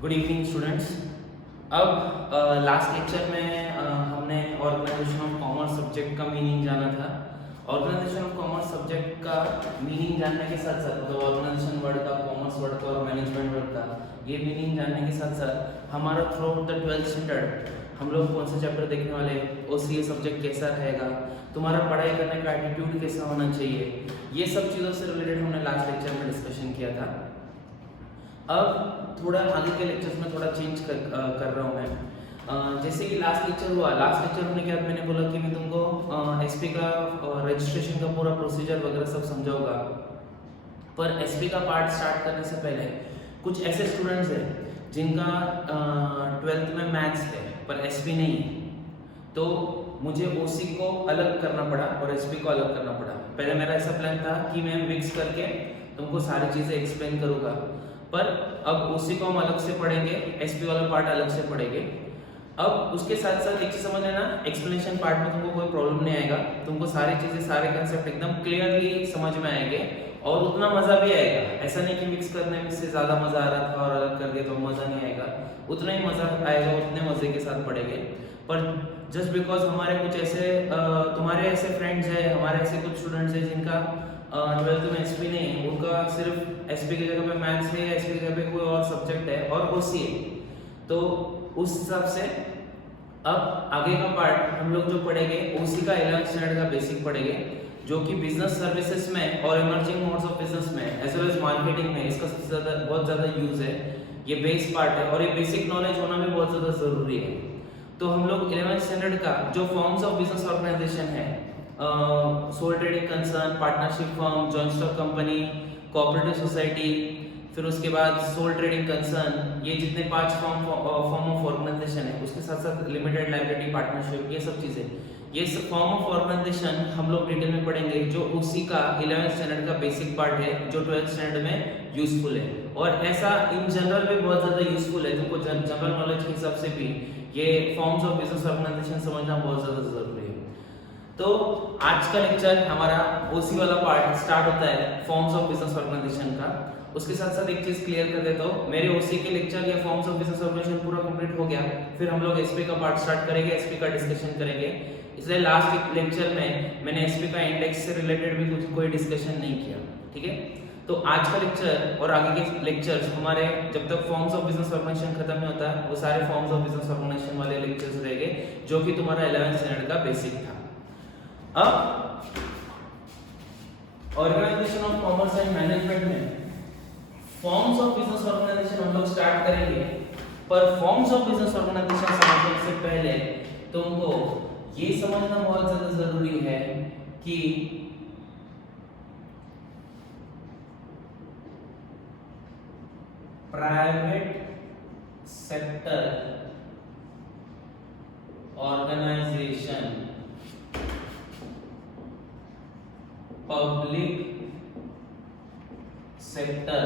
Good evening students. अब last lecture में हमने ऑर्गेनाइजेशन ऑफ कॉमर्स सब्जेक्ट का मीनिंग जाना था। ऑर्गेनाइजेशन ऑफ कॉमर्स सब्जेक्ट का मीनिंग जानने के साथ साथ मतलब ऑर्गेनाइजेशन वर्ड का, कॉमर्स वर्ड का और मैनेजमेंट वर्ड का ये मीनिंग जानने के साथ साथ हमारा through out the 12th standard हम लोग कौन सा चैप्टर देखने वाले, ओसीए सब्जेक्ट कैसा रहेगा, तुम्हारा पढ़ाई करने का एटीट्यूड कैसा होना चाहिए, ये सब चीज़ों से रिलेटेड हमने लास्ट लेक्चर में डिस्कशन किया था। अब थोड़ा आगे के लेक्चर्स में थोड़ा चेंज कर रहा हूँ मैं। जैसे कि लास्ट लेक्चर हुआ, लास्ट लेक्चर होने के बाद मैंने बोला कि मैं तुमको एसपी का रजिस्ट्रेशन का पूरा प्रोसीजर वगैरह सब समझाऊंगा। पर एसपी का पार्ट स्टार्ट करने से पहले कुछ ऐसे स्टूडेंट्स हैं जिनका 12th में मैथ्स है पर एसपी नहीं है, तो मुझे ओसी को अलग करना पड़ा और एसपी को अलग करना पड़ा। पहले मेरा ऐसा प्लान था कि मैं मिक्स करके तुमको सारी चीज़ें एक्सप्लेन करूँगा, पर अब ओसी को हम अलग से पढ़ेंगे, एसपी वाला पार्ट अलग से पढ़ेंगे। अब उसके साथ साथ एक चीज समझ लेना, एक्सप्लेनेशन पार्ट में तुमको कोई प्रॉब्लम नहीं आएगा, तुमको सारी चीजें सारे कंसेप्ट एकदम क्लियरली समझ में आएंगे और उतना मजा भी आएगा। ऐसा नहीं कि मिक्स करने में से ज्यादा मजा आ रहा था और अलग कर दिया तो मजा नहीं आएगा, उतना ही मजा आएगा, उतने मजे के साथ पढ़ेंगे। पर जस्ट बिकॉज हमारे कुछ ऐसे तुम्हारे ऐसे फ्रेंड्स हैं, हमारे ऐसे कुछ स्टूडेंट्स हैं जिनका 12th में एसपी नहीं है, उनका सिर्फ एसपी की जगह पे मैथ्स है या एसपी की जगह पे कोई और सब्जेक्ट है और ओसी है, तो उस हिसाब से अब आगे का पार्ट हम लोग जो पढ़ेंगे ओसी का 11th स्टैंडर्ड का बेसिक पढ़ेंगे, जो कि बिजनेस सर्विसेज में और इमर्जिंग मोड्स ऑफ बिजनेस में एज वेल एज मार्केटिंग में इसका सबसे ज्यादा बहुत ज्यादा यूज है। ये बेस पार्ट है और ये बेसिक नॉलेज होना भी बहुत ज्यादा जरूरी है। तो हम लोग 11th स्टैंडर्ड का जो फॉर्म्स ऑफ बिजनेस ऑर्गेनाइजेशन है, sole trading concern, partnership firm, joint stock company, cooperative society, फिर उसके बाद सोल ट्रेडिंग कंसर्न, ये जितने 5 फॉर्म ऑफ ऑर्गेनाइजेशन है, उसके साथ साथ लिमिटेड लायबिलिटी, पार्टनरशिप, ये सब चीजें, ये सब फॉर्म ऑफ ऑर्गेनाइजेशन हम लोग डिटेल में पढ़ेंगे, जो उसी का 11th स्टैंडर्ड का बेसिक पार्ट है, जो 12th स्टैंडर्ड में यूजफुल है और ऐसा इन जनरल भी बहुत ज्यादा यूजफुल है। तुमको जनरल नॉलेज के हिसाब से भी ये फॉर्म्स ऑफ बिजनेस ऑर्गेनाइजेशन समझना बहुत ज्यादा जरूरी है। तो आज का लेक्चर हमारा ओसी वाला पार्ट स्टार्ट होता है फॉर्म्स ऑफ बिजनेस ऑर्गेनाइजेशन का। उसके साथ साथ एक चीज क्लियर कर देता हूँ, मेरे ओसी के लेक्चर या फॉर्म्स ऑफ बिजनेस ऑर्गेनाइजेशन पूरा कंप्लीट हो गया, फिर हम लोग एसपी का पार्ट स्टार्ट करेंगे, एसपी का डिस्कशन करेंगे। इसलिए लास्ट लेक्चर में मैंने एसपी का इंडेक्स से रिलेटेड भी कुछ कोई डिस्कशन नहीं किया, ठीक है। तो आज का लेक्चर और आगे के लेक्चर्स हमारे जब तक फॉर्म्स ऑफ बिजनेस ऑर्गेनाइजेशन खत्म नहीं होता, वो सारे फॉर्म्स ऑफ बिजनेस ऑर्गेनाइजेशन वाले लेक्चर्स रहेंगे, जो कि तुम्हारा 11th स्टैंडर्ड का बेसिक था। अब organisation of commerce and management में फॉर्म्स ऑफ बिजनेस ऑर्गेनाइजेशन हम लोग स्टार्ट करेंगे, पर फॉर्म्स ऑफ बिजनेस ऑर्गेनाइजेशन समझने से पहले तुमको ये समझना बहुत ज्यादा जरूरी है कि private sector organisation, public sector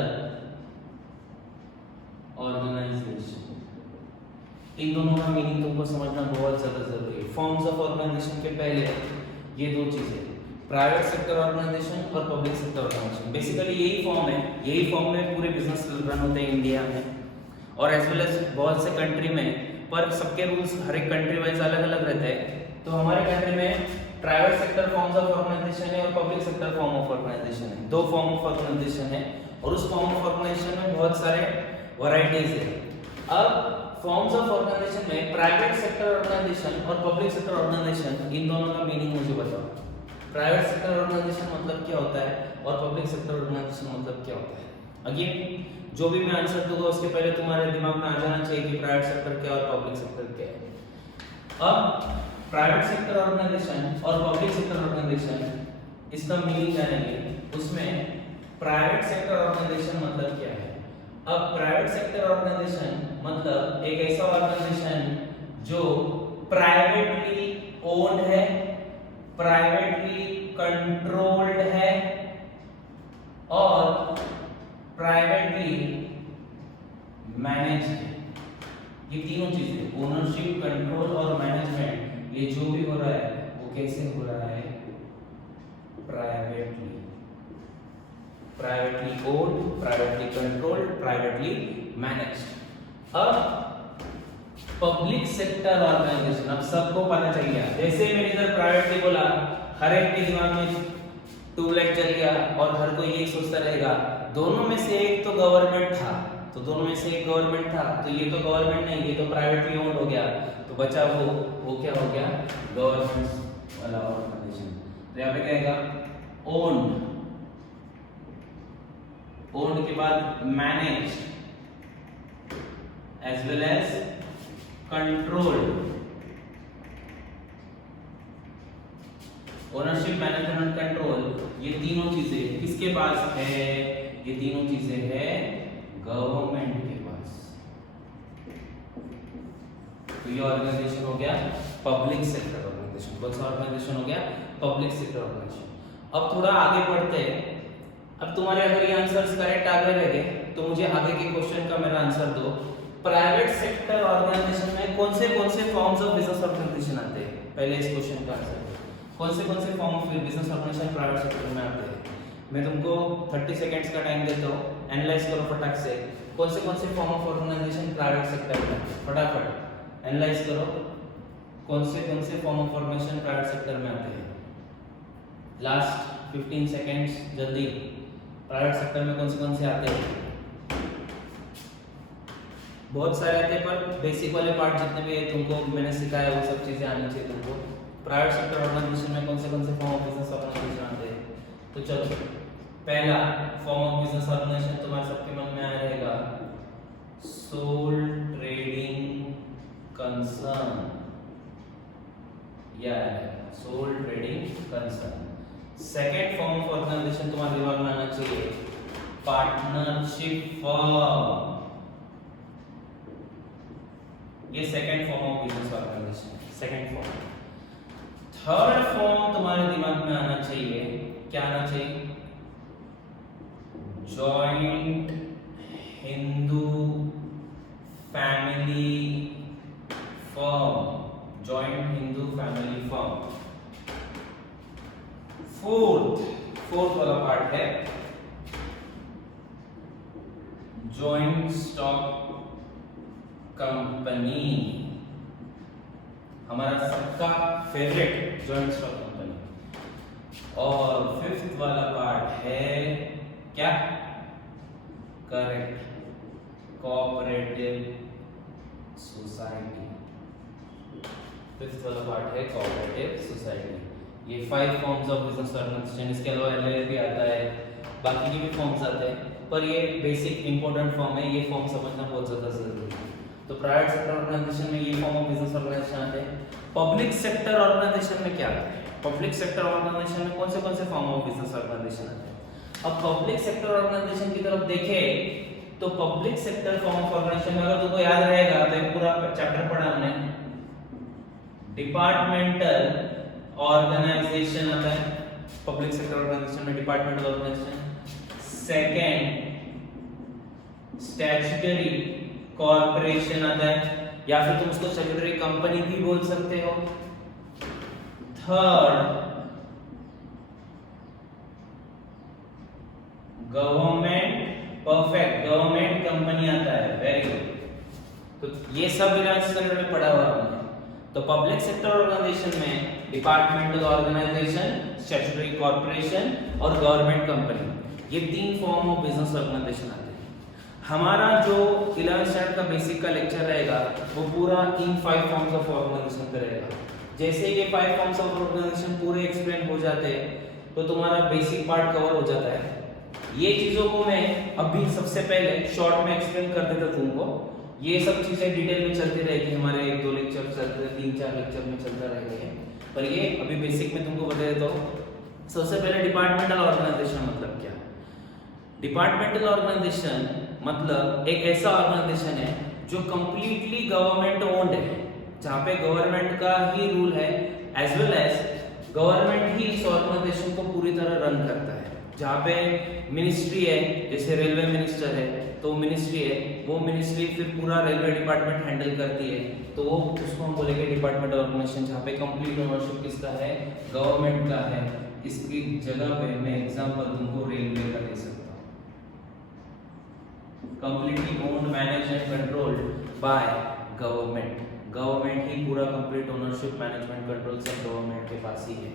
organisation, इन दोनों का मीनिंग तुमको समझना बहुत ज्यादा जरूरी है। फॉर्म्स ऑफ ऑर्गेनाइजेशन के पहले ये दो चीजें, प्राइवेट सेक्टर ऑर्गेनाइजेशन और पब्लिक सेक्टर ऑर्गेनाइजेशन, बेसिकली यही फॉर्म है, यही फॉर्म में पूरे बिजनेस रन होते हैं इंडिया में और एज वेल एज बहुत से कंट्री में, पर सबके रूल्स हर एक कंट्री वाइज अलग अलग रहते हैं। तो हमारे कंट्री में private sector forms of organisation है और public sector form of organisation है, दो फॉर्म ऑफ ऑर्गेनाइजेशन है और उस फॉर्म ऑफ ऑर्गेनाइजेशन में बहुत सारे वैरायटीज है। अब फॉर्म्स ऑफ ऑर्गेनाइजेशन में प्राइवेट सेक्टर ऑर्गेनाइजेशन और पब्लिक सेक्टर ऑर्गेनाइजेशन, इन दोनों का मीनिंग मुझे बताओ। प्राइवेट सेक्टर ऑर्गेनाइजेशन मतलब क्या होता है और पब्लिक सेक्टर ऑर्गेनाइजेशन मतलब क्या होता है। अगेन जो भी मैं आंसर दूंगा उसके पहले तुम्हारे दिमाग में आ जाना चाहिए कि प्राइवेट सेक्टर क्या और पब्लिक सेक्टर क्या है। अब प्राइवेट सेक्टर ऑर्गेनाइजेशन और पब्लिक सेक्टर ऑर्गेनाइजेशन, इसका मीनिंग जानेंगे। उसमें प्राइवेट सेक्टर ऑर्गेनाइजेशन मतलब क्या है। अब प्राइवेट सेक्टर ऑर्गेनाइजेशन मतलब एक ऐसा ऑर्गेनाइजेशन जो प्राइवेटली ओन्ड है, प्राइवेटली कंट्रोल्ड है और प्राइवेटली मैनेज है। ये तीनों चीजें, ओनरशिप, कंट्रोल और मैनेजमेंट, ये जो भी हो रहा है वो कैसे हो रहा है, privately, privately owned, privately controlled, privately managed. अब पब्लिक सेक्टर ऑर्गेनाइजेशन, अब सबको पता चल गया। जैसे मैंने इधर प्राइवेटली बोला, हर एक के दिमाग में ट्यूबलाइट चल गया और हर कोई ये सोचता रहेगा दोनों में से एक तो गवर्नमेंट था, तो दोनों में से एक गवर्नमेंट था, तो ये तो गवर्नमेंट नहीं, ये तो प्राइवेटली ओन्ड हो गया, तो बचा वो क्या हो गया, गवर्नमेंट वाला ऑर्गेनाइजेशन। तो यहाँ पे क्या आएगा, ओन्ड, ओन्ड के बाद manage as well as controlled. Ownership, management and control, ये तीनों चीजें किसके पास है, ये तीनों चीजें है गवर्नमेंट के पास। तो ये ऑर्गेनाइजेशन हो गया पब्लिक सेक्टर ऑर्गेनाइजेशन। कौन सा ऑर्गेनाइजेशन हो गया, पब्लिक सेक्टर ऑर्गेनाइजेशन। अब थोड़ा आगे बढ़ते हैं। अब तुम्हारे अगर ये आंसर्स करेक्ट आ गए रहेंगे तो मुझे आगे के क्वेश्चन का मेरा आंसर दो। प्राइवेट सेक्टर ऑर्गेनाइजेशन में कौन से फॉर्म्स ऑफ बिजनेस ऑर्गेनाइजेशन आते हैं, पहले इस क्वेश्चन का आंसर। कौन से form of business organisation private sector में आते हैं। मैं तुमको 30 सेकंड्स का टाइम देता हूँ, एनालाइज करो फटाक से कौन से form of organisation private sector में, फटाफट एनालाइज करो कौन से form of organisation private sector में आते हैं। लास्ट 15 सेकंड्स जल्दी, प्राइवेट सेक्टर में कौन से आते हैं। बहुत सारे आते हैं पर बेसिक वाले पार्ट जितने भी तुमको मैंने सिखाया वो सब चीजें आनी चाहिए तुमको। प्राइवेट सेक्टर ऑर्गेनाइजेशन में कौन से फॉर्म ऑफ बिजनेस ऑर्गेनाइजेशन आते हैं। तो चलो, पहला फॉर्म ऑफ बिजनेस ऑर्गेनाइजेशन तुम्हारे सबके मन में आया रहेगा, सोल ट्रेडिंग कंसर्न, या sole trading concern. Second form of organisation तुम्हारे दिमाग में आना चाहिए, पार्टनरशिप फर्म, ये second form of business organisation, second form. Third form तुम्हारे दिमाग में आना चाहिए, क्या आना चाहिए, joint Hindu family firm, joint Hindu family firm. Fourth वाला पार्ट है जॉइंट स्टॉक कंपनी, हमारा सबका फेवरेट जॉइंट स्टॉक कंपनी। और फिफ्थ वाला पार्ट है क्या, करेक्ट, कोऑपरेटिव सोसाइटी। फिफ्थ वाला पार्ट है कोऑपरेटिव सोसाइटी। ये 5 फॉर्म्स ऑफ बिजनेस ऑर्गेनाइजेशन, इसके अलावा एलएल भी आता है, बाकी के भी फॉर्म्स आते हैं, पर ये बेसिक इंपॉर्टेंट फॉर्म है, ये फॉर्म समझना बहुत ज्यादा जरूरी है। तो प्राइवेट सेक्टर ऑर्गेनाइजेशन में ये फॉर्म ऑफ बिजनेस ऑर्गेनाइजेशन आते हैं। पब्लिक सेक्टर ऑर्गेनाइजेशन में क्या आता है, पब्लिक सेक्टर ऑर्गेनाइजेशन में कौन से फॉर्म ऑफ बिजनेस ऑर्गेनाइजेशन आते हैं। अब पब्लिक सेक्टर ऑर्गेनाइजेशन की तरफ देखें तो public sector form of organisation में अगर तुमको याद रहेगा तो एक पूरा चैप्टर पढ़ा हमने, डिपार्टमेंटल ऑर्गेनाइजेशन आता है पब्लिक सेक्टर ऑर्गेनाइजेशन में, departmental organisation. Second statutory corporation आता है, या फिर तुम उसको स्टैट्यूटरी कंपनी भी बोल सकते हो। Third government, perfect, government company आता है, वेरी गुड। तो ये सब रिलायंस सेक्टर में पढ़ा हुआ है। तो पब्लिक सेक्टर ऑर्गेनाइजेशन में डिपार्टमेंटल ऑर्गेनाइजेशन, स्टैट्यूटरी कॉर्पोरेशन और गवर्नमेंट कंपनी, ये 3 फॉर्म ऑफ बिजनेस ऑर्गेनाइजेशन आते हैं। हमारा जो 11th स्टैंडर्ड का बेसिक का लेक्चर रहेगा वो पूरा इन 5 फॉर्म्स ऑफ ऑर्गेनाइजेशन पे रहेगा। जैसे ये 5 फॉर्म्स ऑफ ऑर्गेनाइजेशन पूरे एक्सप्लेन हो जाते हैं तो तुम्हारा बेसिक पार्ट कवर हो जाता है। ये चीजों को मैं अभी सबसे पहले शॉर्ट में एक्सप्लेन कर देता तुमको, ये सब चीजें डिटेल में चलती रहेगी, हमारे 1-2 लेक्चर चलते, 3-4 लेक्चर में चलता रहेगा, पर ये अभी बेसिक में तुमको बता देता हूँ। सबसे पहले डिपार्टमेंटल ऑर्गेनाइजेशन मतलब क्या। डिपार्टमेंटल ऑर्गेनाइजेशन मतलब एक ऐसा ऑर्गेनाइजेशन है जो कंप्लीटली गवर्नमेंट ओन्ड है, जहाँ पे गवर्नमेंट का ही रूल है, एज वेल एज गवर्नमेंट ही इस ऑर्गेनाइजेशन को पूरी तरह रन करता है। जहाँ पे मिनिस्ट्री है, जैसे रेलवे मिनिस्टर है तो मिनिस्ट्री है, वो मिनिस्ट्री फिर पूरा रेलवे डिपार्टमेंट हैंडल करती है, तो वो उसको हम बोलेंगे डिपार्टमेंटल ऑर्गेनाइजेशन, जहाँ पे कंप्लीट ओनरशिप किसका है, गवर्नमेंट का है। इसकी जगह पे मैं एग्जांपल तुमको रेलवे का दे सकता हूँ। Completely owned, manage and controlled by government. Government ही पूरा कंप्लीट ओनरशिप मैनेजमेंट कंट्रोल सब गवर्नमेंट के पास ही है।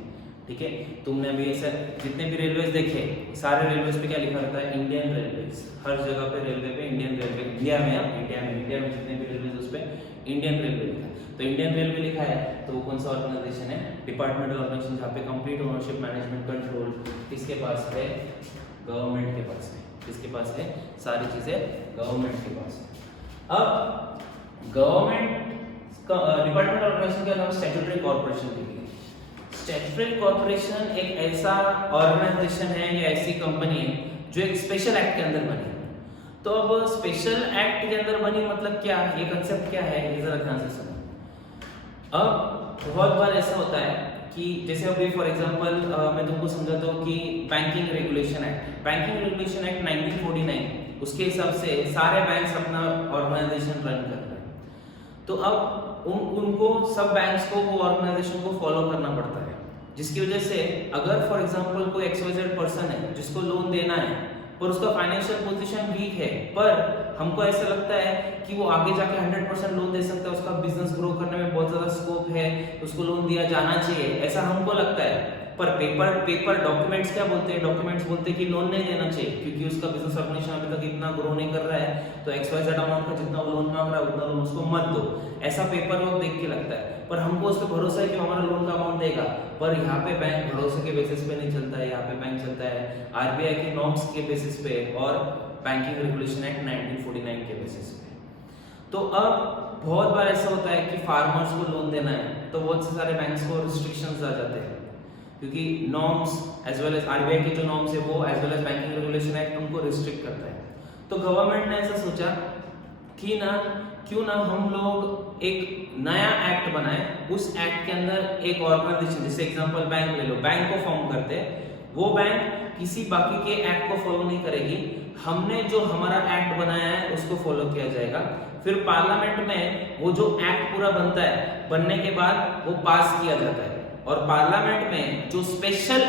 ठीक है, तुमने अभी ऐसे जितने भी रेलवेज देखे, सारे रेलवेज पे क्या लिखा रहता है? Indian railways. हर जगह पे रेलवे पे इंडियन रेलवे, इंडिया में जितने भी रेलवेज उस पे इंडियन रेलवे लिखा है। तो इंडियन रेलवे लिखा है तो वो कौन सा ऑर्गेनाइजेशन है? डिपार्टमेंटल ऑर्गेनाइजेशन, जहाँ पे कंप्लीट ओनरशिप मैनेजमेंट कंट्रोल किसके पास है? गवर्नमेंट के पास है। किसके पास है? सारी चीजें गवर्नमेंट के पास है। अब गवर्नमेंट का डिपार्टमेंट ऑर्गेनाइजेशन का नाम स्टैट्यूटरी कॉर्पोरेशन है। स्टैट्यूटरी कॉर्पोरेशन एक ऐसा ऑर्गेनाइजेशन है या ऐसी कंपनी है जो एक स्पेशल एक्ट के अंदर बनी। तो अब स्पेशल एक्ट के अंदर बनी मतलब क्या? ये कंसेप्ट क्या है, ये जरा ध्यान से सुनो। अब बहुत बार ऐसा होता है कि जैसे अभी फॉर एग्जांपल मैं तुमको समझाता हूँ कि बैंकिंग रेगुलेशन एक्ट 1949 उसके हिसाब से सारे बैंक्स अपना ऑर्गेनाइजेशन रन कर रहे हैं। तो अब उनको सब बैंक्स को वो ऑर्गेनाइजेशन को फॉलो करना पड़ता है, जिसकी वजह से अगर फॉर एग्जांपल कोई XYZ पर्सन है जिसको लोन देना है पर उसका फाइनेंशियल पोजीशन वीक है, पर हमको ऐसा लगता है कि वो आगे जाके 100% लोन दे सकता है, उसका बिजनेस ग्रो करने में बहुत ज्यादा स्कोप है, उसको लोन दिया जाना चाहिए, ऐसा हमको लगता है। पर पेपर डॉक्यूमेंट्स क्या बोलते हैं? डॉक्यूमेंट्स बोलते हैं कि लोन नहीं देना चाहिए क्योंकि उसका बिजनेस ऑर्गेनाइजेशन अभी तक इतना ग्रो नहीं कर रहा है, तो XYZ अमाउंट का जितना वो लोन मांग रहा है उतना लोन उसको मत दो, ऐसा पेपर वर्क देख के लगता है। पर हमको उस पर भरोसा है कि हमारा लोन का अमाउंट देगा। पर यहाँ पे बैंक भरोसे के बेसिस पे नहीं चलता है, यहाँ पे बैंक चलता है RBI के नॉर्म्स के बेसिस पे और बैंकिंग रेगुलेशन एक्ट 1949 के बेसिस पे। तो अब बहुत बार ऐसा होता है कि फार्मर्स को लोन देना है तो बहुत से सारे बैंक्स को रिस्ट्रिक्शंस आ जाते हैं क्योंकि norms as well as RBI के जो नॉर्म्स है वो as well as banking regulation act उनको रिस्ट्रिक्ट करता है। तो गवर्नमेंट ने ऐसा सोचा कि क्यों ना हम लोग एक नया एक्ट बनाए, उस एक्ट के अंदर एक ऑर्गेनाइजेशन, जैसे एग्जांपल बैंक ले लो, बैंक को फॉर्म करते हैं, वो बैंक किसी बाकी के एक्ट को फॉलो नहीं करेगी, हमने जो हमारा एक्ट बनाया है उसको फॉलो किया जाएगा। फिर पार्लियामेंट में वो जो एक्ट पूरा बनता है, बनने के बाद वो पास किया जाता है और पार्लियामेंट में जो स्पेशल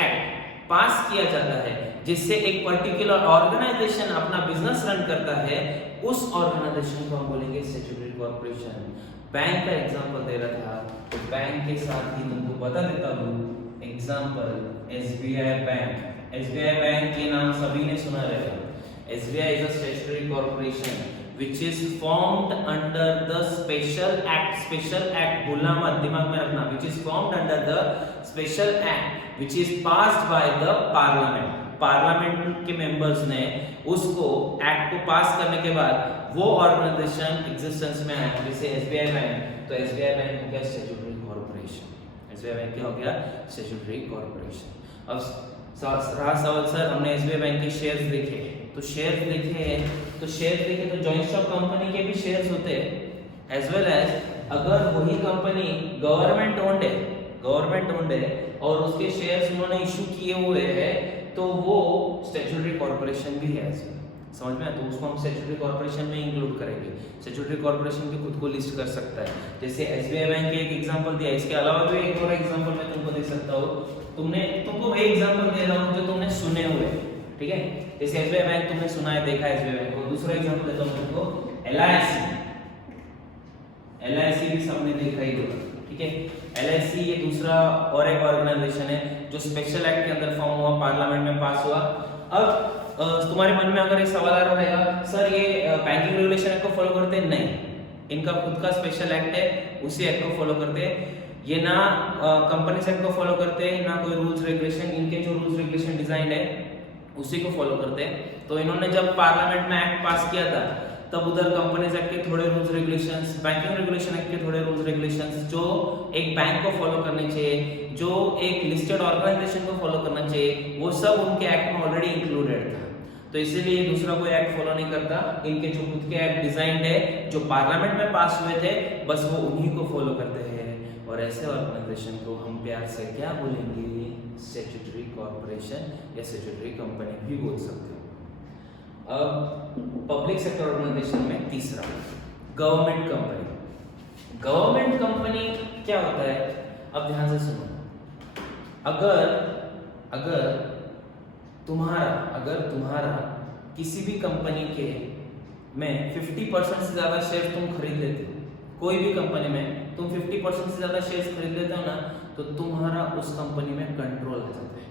एक्ट पास किया जाता है जिससे एक पर्टिकुलर ऑर्गेनाइजेशन अपना बिजनेस रन करता है, उस ऑर्गेनाइजेशन को हम बोलेंगे स्टैट्यूटरी कॉर्पोरेशन। बैंक का एग्जांपल दे रहा था तो बैंक के साथ ही तुमको बता देता हूँ एग्जांपल SBI बैंक के नाम सभी ने सुना रहेगा। SBI is a statutory corporation which is formed under the special act भूलना मत, दिमाग में रखना, which is formed under the special act which is passed by the parliament के मेंबर्स ने उसको एक्ट को पास करने के बाद वो ऑर्गेनाइजेशन एग्जिस्टेंस में आया, जैसे SBI बैंक। तो SBI बैंक हो गया स्टैट्यूटरी कॉर्पोरेशन। SBI बैंक क्या हो गया? Statutory corporation. अब रहा सवाल सर हमने SBI बैंक के शेयर्स देखे, तो शेयर्स देखे तो जॉइंट स्टॉक कंपनी के भी शेयर्स होते हैं एज वेल एज अगर वही कंपनी गवर्नमेंट ओन्ड है और उसके शेयर्स उन्होंने इशू किए हुए हैं तो वो स्टैट्यूटरी कॉर्पोरेशन भी है। समझ में? तो उसको हम स्टैट्यूटरी कॉर्पोरेशन में इंक्लूड करेंगे। स्टैट्यूटरी कॉर्पोरेशन भी खुद को लिस्ट कर सकता है, जैसे SBI बैंक के एक एग्जांपल दिया, इसके अलावा भी एक और एग्जांपल मैं तुमको दे सकता हूँ। तुमको वही एग्जांपल दे रहा हूँ जो तुमने सुने हुए, ठीक है? जैसे SBI बैंक तुमने सुना है, देखा है SBI बैंक को। दूसरा एग्जांपल देता हूँ तुमको, LIC भी सबने देखा ही होगा, ठीक है? LIC ये दूसरा और एक ऑर्गेनाइजेशन है जो स्पेशल एक्ट के अंदर फॉर्म हुआ, पार्लियामेंट में पास हुआ। अब तुम्हारे मन में अगर ये सवाल आ रहा रहेगा सर ये बैंकिंग रेगुलेशन एक्ट को फॉलो करते हैं? नहीं, इनका खुद का स्पेशल एक्ट है, उसी एक्ट को फॉलो करते हैं। ये ना कंपनीज एक्ट को फॉलो करते हैं ना कोई रूल्स रेगुलेशन, इनके जो रूल्स रेगुलेशन डिजाइन है उसी को फॉलो करते हैं। तो इन्होंने जब पार्लियामेंट में एक्ट पास किया था तब उधर कंपनीज एक्ट के थोड़े rules regulations, banking regulation act के थोड़े रूल्स रेगुलेशंस जो एक बैंक को फॉलो करने चाहिए, जो एक लिस्टेड ऑर्गेनाइजेशन को फॉलो करना चाहिए, वो सब उनके एक्ट में ऑलरेडी इंक्लूडेड था। तो इसीलिए दूसरा कोई एक्ट फॉलो नहीं करता, इनके जो खुद के एक्ट डिजाइंड है जो पार्लियामेंट में पास हुए थे बस वो उन्हीं को फॉलो करते हैं। और ऐसे ऑर्गेनाइजेशन को हम प्यार से क्या बोलेंगे? स्टैट्यूटरी कॉर्पोरेशन या स्टैट्यूटरी कंपनी भी बोल सकते हो। अब पब्लिक सेक्टर ऑर्गेनाइजेशन में तीसरा गवर्नमेंट कंपनी क्या होता है? अब ध्यान से सुनो, अगर तुम्हारा किसी भी कंपनी के में 50% से ज़्यादा शेयर तुम खरीद लेते हो, कोई भी कंपनी में तुम 50% से ज़्यादा शेयर खरीद लेते हो ना, तो तुम्हारा उस कंपनी में कंट्रोल आ जाता है।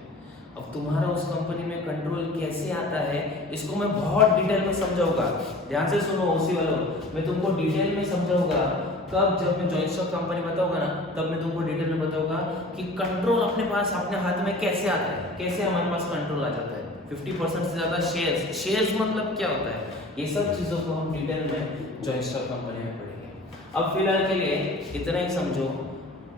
अब तुम्हारा उस कंपनी में कंट्रोल कैसे आता है, इसको मैं बहुत डिटेल में समझाऊंगा। ध्यान से सुनो ओसी वालों, मैं तुमको डिटेल में समझाऊंगा। कब? जब मैं जॉइंट स्टॉक कंपनी बताऊंगा ना, तब मैं तुमको डिटेल में बताऊंगा कि कंट्रोल अपने पास, अपने हाथ में कैसे आता है, कैसे हमारे पास कंट्रोल आ जाता है। 50% से ज़्यादा शेयर्स मतलब क्या होता है, ये सब चीज़ों को हम डिटेल में जॉइंट स्टॉक कंपनी में पढ़ेंगे। अब फिलहाल के लिए इतना ही समझो,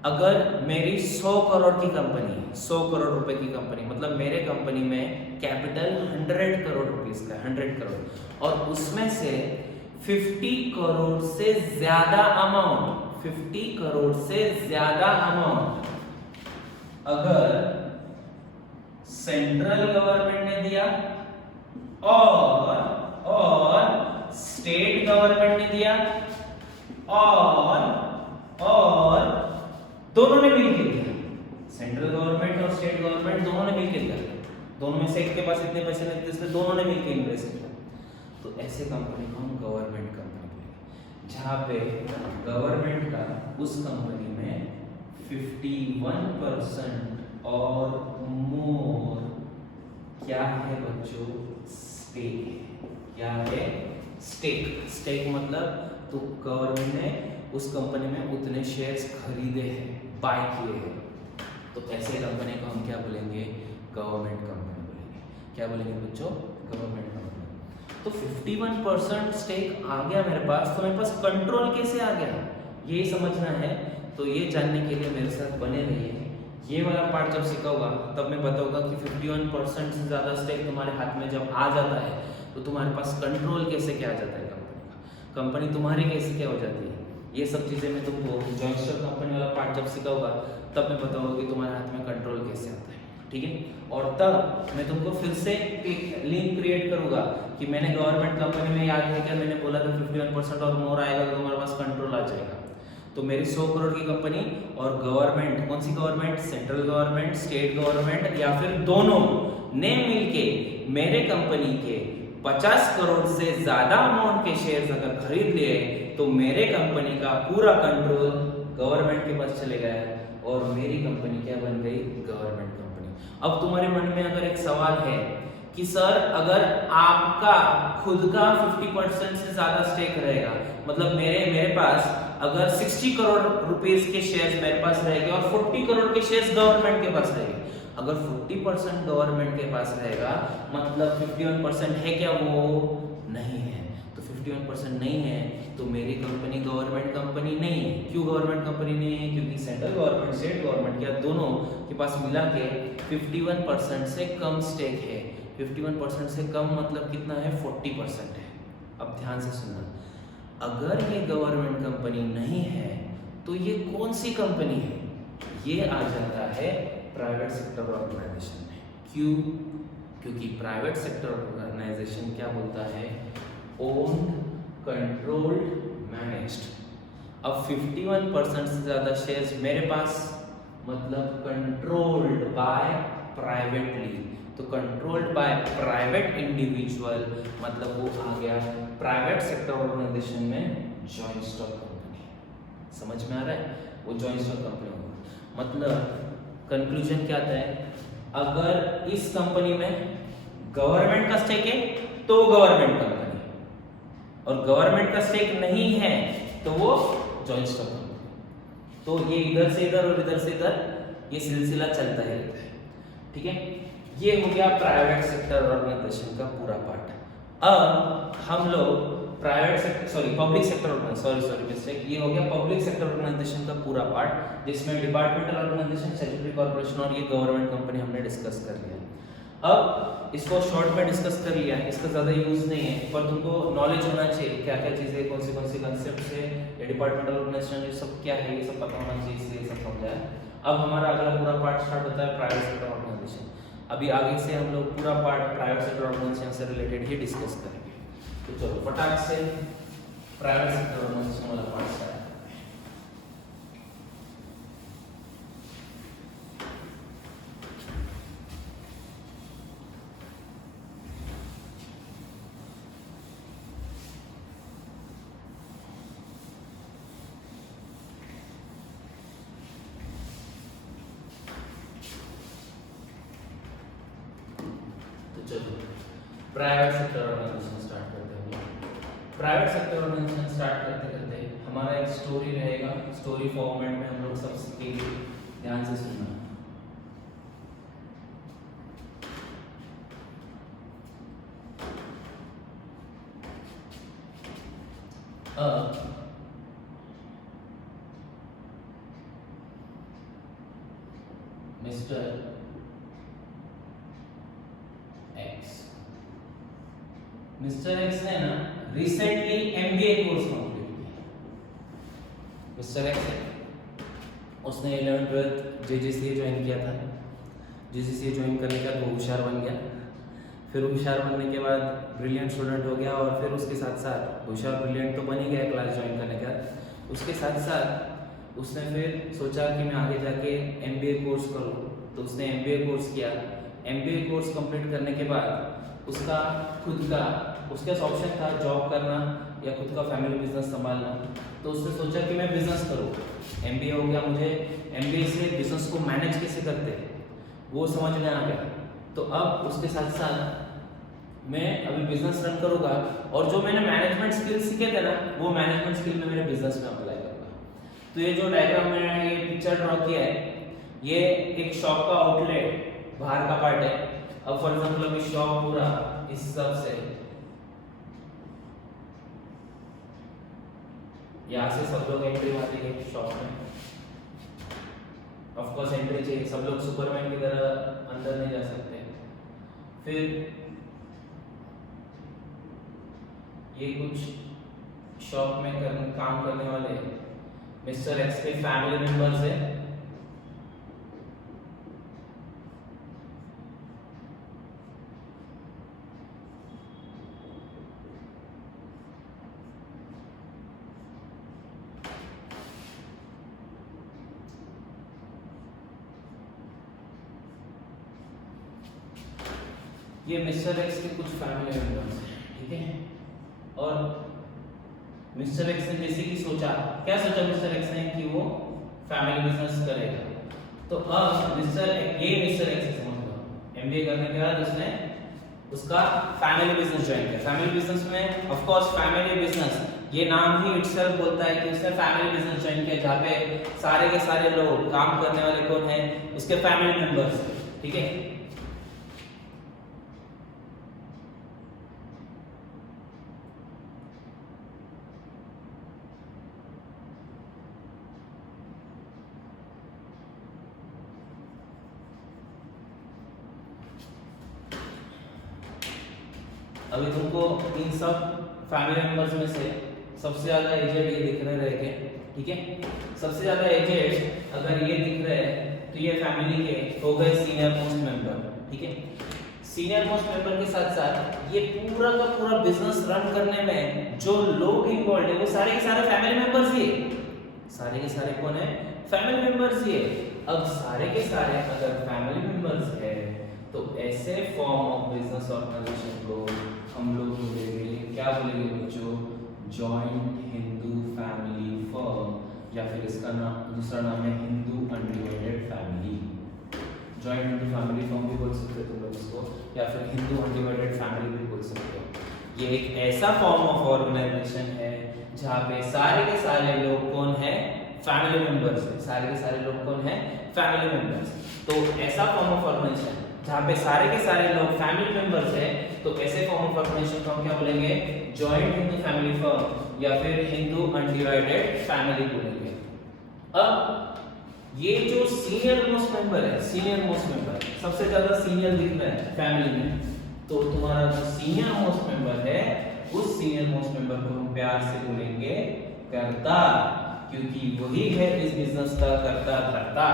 अगर मेरी 100 करोड़ की कंपनी, 100 करोड़ रुपए की कंपनी, मतलब मेरे कंपनी में कैपिटल 100 करोड़ रुपीस का, 100 करोड़, और उसमें से 50 करोड़ से ज्यादा अमाउंट, 50 करोड़ से ज्यादा अमाउंट अगर सेंट्रल गवर्नमेंट ने दिया और स्टेट गवर्नमेंट ने दिया और दोनों ने मिलकर दिया, सेंट्रल गवर्नमेंट और स्टेट गवर्नमेंट दोनों ने मिलकर दिया, दोनों में से एक के पास इतने पैसे लगते, इसलिए दोनों ने मिलकर इन्वेस्ट किया, तो ऐसे कंपनी को हम गवर्नमेंट कंपनी बोलेंगे, जहां पे गवर्नमेंट का उस कंपनी में 51% और मोर क्या है बच्चों, स्टेक है। क्या है? स्टेक। स्टेक मतलब तो गवर्नमेंट ने उस कंपनी में उतने शेयर्स खरीदे हैं, बाय किए हैं, तो ऐसे कंपनी को हम क्या बोलेंगे, गवर्नमेंट कंपनी बोलेंगे। क्या बोलेंगे बच्चों? Government company. तो 51% स्टेक आ गया मेरे पास, तो मेरे पास कंट्रोल कैसे आ गया, ये समझना है। तो ये जानने के लिए मेरे साथ बने रहिए। ये वाला पार्ट जब सिखाऊंगा तब मैं बताऊंगा कि 51% से ज़्यादा स्टेक तुम्हारे हाथ में जब आ जाता है, तो तुम्हारे पास कंट्रोल कैसे क्या आ जाता है कंपनी का, कंपनी तुम्हारी कैसे क्या हो जाती है। ये सब चीज़ें मैं तुमको जॉइंट स्टॉक कंपनी वाला पार्ट जब सिखाऊंगा तब मैं बताऊंगा कि तुम्हारे हाथ में कंट्रोल कैसे आता है, ठीक है। और तब मैं तुमको फिर से एक लिंक क्रिएट करूंगा कि मैंने गवर्नमेंट कंपनी में, याद है क्या मैंने बोला था 51% और मोर आएगा तो तुम्हारे पास कंट्रोल आ जाएगा। तो मेरी 100 करोड़ की कंपनी और गवर्नमेंट, कौन सी government, central government, state government या फिर दोनों ने मिलके मेरे कंपनी के 50 करोड़ से ज्यादा अमाउंट के शेयर्स अगर खरीद लिए, तो मेरे कंपनी का पूरा कंट्रोल गवर्नमेंट के पास चले गया और मेरी कंपनी क्या बन गई, गवर्नमेंट कंपनी। अब तुम्हारे मन में अगर एक सवाल है कि सर अगर आपका खुद का 50% से ज्यादा स्टेक रहेगा, मतलब मेरे पास अगर 60 करोड़ रुपीस के शेयर्स मेरे पास रहेंगे और 40 करोड़ के शेयर्स गवर्नमेंट के पास रहेंगे, अगर 40% गवर्नमेंट के पास रहेगा मतलब 51% है क्या, वो नहीं है। तो 51% नहीं है तो मेरी कंपनी गवर्नमेंट कंपनी नहीं है। क्यों गवर्नमेंट कंपनी नहीं है? क्योंकि सेंट्रल गवर्नमेंट, स्टेट गवर्नमेंट या दोनों के पास मिला के 51% से कम स्टेक है। 51% से कम मतलब कितना है, 40% है। अब ध्यान से सुनना, अगर ये गवर्नमेंट कंपनी नहीं है तो ये कौन सी कंपनी है, ये आ जाता है प्राइवेट सेक्टर ऑर्गेनाइजेशन में। क्यों? क्योंकि प्राइवेट सेक्टर ऑर्गेनाइजेशन क्या बोलता है, ओन्ड, कंट्रोल्ड, मैनेज्ड। अब 51% से ज्यादा शेयर्स मेरे पास मतलब कंट्रोल्ड बाय प्राइवेटली, तो कंट्रोल्ड बाय प्राइवेट इंडिविजुअल मतलब वो आ गया प्राइवेट सेक्टर ऑर्गेनाइजेशन में जॉइंट स्टॉक कंपनी। समझ में आ रहा है? वो जॉइंट स्टॉक कंपनी होगा। मतलब कंक्लूजन क्या आता है, अगर इस कंपनी में गवर्नमेंट का स्टेक है तो गवर्नमेंट कंपनी, और गवर्नमेंट का स्टेक नहीं है तो वो जॉइंट स्टॉक कंपनी। तो ये इधर से इधर और इधर से इधर ये सिलसिला चलता ही रहता है, ठीक है। ये हो गया प्राइवेट सेक्टर ऑर्गेनाइजेशन का पूरा पार्ट। अब हम लोग private sector public sector mistake, ये हो गया पब्लिक सेक्टर ऑर्गेनाइजेशन का पूरा पार्ट, जिसमें डिपार्टमेंटल ऑर्गेनाइजेशन, स्टैट्यूटरी कॉर्पोरेशन और ये गवर्नमेंट कंपनी हमने डिस्कस कर लिया। अब इसको शॉर्ट में डिस्कस कर लिया, इसका ज़्यादा यूज नहीं है, पर तुमको नॉलेज होना चाहिए क्या क्या चीज़ें, कौन सी कंसेप्ट है, ये डिपार्टमेंटल ऑर्गेनाइजेशन ये सब क्या है, ये सब पता होना चाहिए, इसलिए सब समझा है। अब हमारा अगला पूरा पार्ट स्टार्ट होता है प्राइवेट सेक्टर ऑर्गेनाइजेशन। अभी आगे से हम लोग पूरा पार्ट प्राइवेट सेक्टर ऑर्गेनाइजेशन से रिलेटेड ही डिस्कस करेंगे। तो चलो फटाक से प्राइवेट सेक्टर ऑर्गेनाइजेशन वाला part start. Private sector organisation start करते हैं हम लोग। प्राइवेट सेक्टर ऑर्गेनाइजेशन स्टार्ट करते करते हमारा एक स्टोरी रहेगा, स्टोरी फॉर्मेट में हम लोग सब सीखेंगे, ध्यान से सुनना। मिस्टर एक्स ने ना रिसेंटली एमबीए कोर्स कंप्लीट किया। मिस्टर एक्स उसने 11th-12th जेजीसीए ज्वाइन किया था। जेजीसीए ज्वाइन करने के बाद वो होशियार बन गया। फिर होशियार बनने के बाद ब्रिलियंट स्टूडेंट हो गया, और फिर उसके साथ साथ होशियार ब्रिलियंट तो बन ही गया क्लास ज्वाइन करने के बाद। उसके साथ साथ उसने फिर सोचा कि मैं आगे जाके एमबीए कोर्स करूँ, तो उसने एमबीए कोर्स किया। एमबीए कोर्स कंप्लीट करने के बाद उसका खुद का उसके पास ऑप्शन था जॉब करना या खुद का फैमिली बिजनेस संभालना। तो उसने सोचा कि मैं बिजनेस करूँ। एमबीए हो गया, मुझे एमबीए से बिजनेस को मैनेज कैसे करते वो समझ में आ गया। तो अब उसके साथ साथ मैं अभी बिजनेस रन करूँगा, और जो मैंने मैनेजमेंट स्किल सीखे थे ना, वो मैनेजमेंट स्किल में मेरे बिजनेस में अप्लाई करूँगा। तो ये जो डायग्राम मैंने ये पिक्चर ड्रॉ किया है, ये एक शॉप का आउटलेट बाहर का पार्ट है। अब फॉर एग्जांपल अभी शॉप पूरा इस हिसाब से यहाँ से सब लोग एंट्री मारते हैं शॉप में। ऑफ कोर्स एंट्री चाहिए, सब लोग सुपरमैन की तरह अंदर नहीं जा सकते। फिर ये कुछ शॉप में काम करने वाले मिस्टर एक्स के फैमिली मेंबर्स है। ये मिस्टर एक्स के कुछ फैमिली मेंबर्स हैं, ठीक है। और मिस्टर एक्स ने जैसे कि सोचा, क्या सोचा मिस्टर एक्स ने कि वो फैमिली बिजनेस करेगा। तो अब मिस्टर एक्स समझ लो, एमबीए करने के बाद उसने उसका फैमिली बिजनेस ज्वाइन किया। फैमिली बिजनेस में ऑफ कोर्स फैमिली बिजनेस ये नाम ही इटसेल्फ बोलता है कि उसने फैमिली बिजनेस ज्वाइन किया, जहाँ पे सारे के सारे लोग काम करने वाले कौन है, उसके फैमिली मेंबर्स, ठीक है। अभी तुमको इन सब फैमिली मेंबर्स में से सबसे ज्यादा एजेड ये दिख रहे रहेंगे, ठीक है। सबसे ज्यादा एजेड अगर ये दिख रहे हैं तो ये फैमिली के हो गए सीनियर मोस्ट मेंबर, ठीक है। सीनियर मोस्ट मेंबर के साथ साथ ये पूरा का पूरा बिजनेस रन करने में जो लोग इन्वॉल्व है वो सारे के सारे फैमिली मेंबर्स ही है। सारे के सारे कौन है, फैमिली मेंबर्स ही है। अब सारे के सारे अगर फैमिली मेंबर्स है तो ऐसे फॉर्म ऑफ बिजनेस ऑर्गेनाइजेशन को हम लोग बोलेंगे, क्या बोलेंगे बच्चों, जॉइंट हिंदू फैमिली फर्म, या फिर इसका नाम दूसरा नाम है Hindu undivided family. Joint Hindu family firm भी बोल सकते हो तुम लोग इसको, या फिर हिंदू अनडिवाइडेड फैमिली भी बोल सकते हो। ये एक ऐसा फॉर्म ऑफ ऑर्गेनाइजेशन है जहाँ पे सारे के सारे लोग कौन है, फैमिली मेंबर्स है। सारे के सारे लोग कौन है, फैमिली मेंबर्स। तो ऐसा फॉर्म ऑफ ऑर्गेनाइजेशन जहाँ पे सारे के सारे लोग फैमिली मेंबर्स है, तो ऐसे फॉर्म ऑफ ऑर्गेनाइजेशन को हम क्या बोलेंगे, जॉइंट हिंदू फैमिली फर्म या फिर हिंदू अनडिवाइडेड फैमिली बोलेंगे। अब ये जो सीनियर मोस्ट मेंबर है, सीनियर मोस्ट मेंबर सबसे ज्यादा सीनियर दिख रहा है फैमिली में, तो तुम्हारा जो सीनियर मोस्ट मेंबर है उस सीनियर मोस्ट मेंबर को हम प्यार से बोलेंगे कर्ता, क्योंकि वही है इस बिजनेस का कर्ता धर्ता,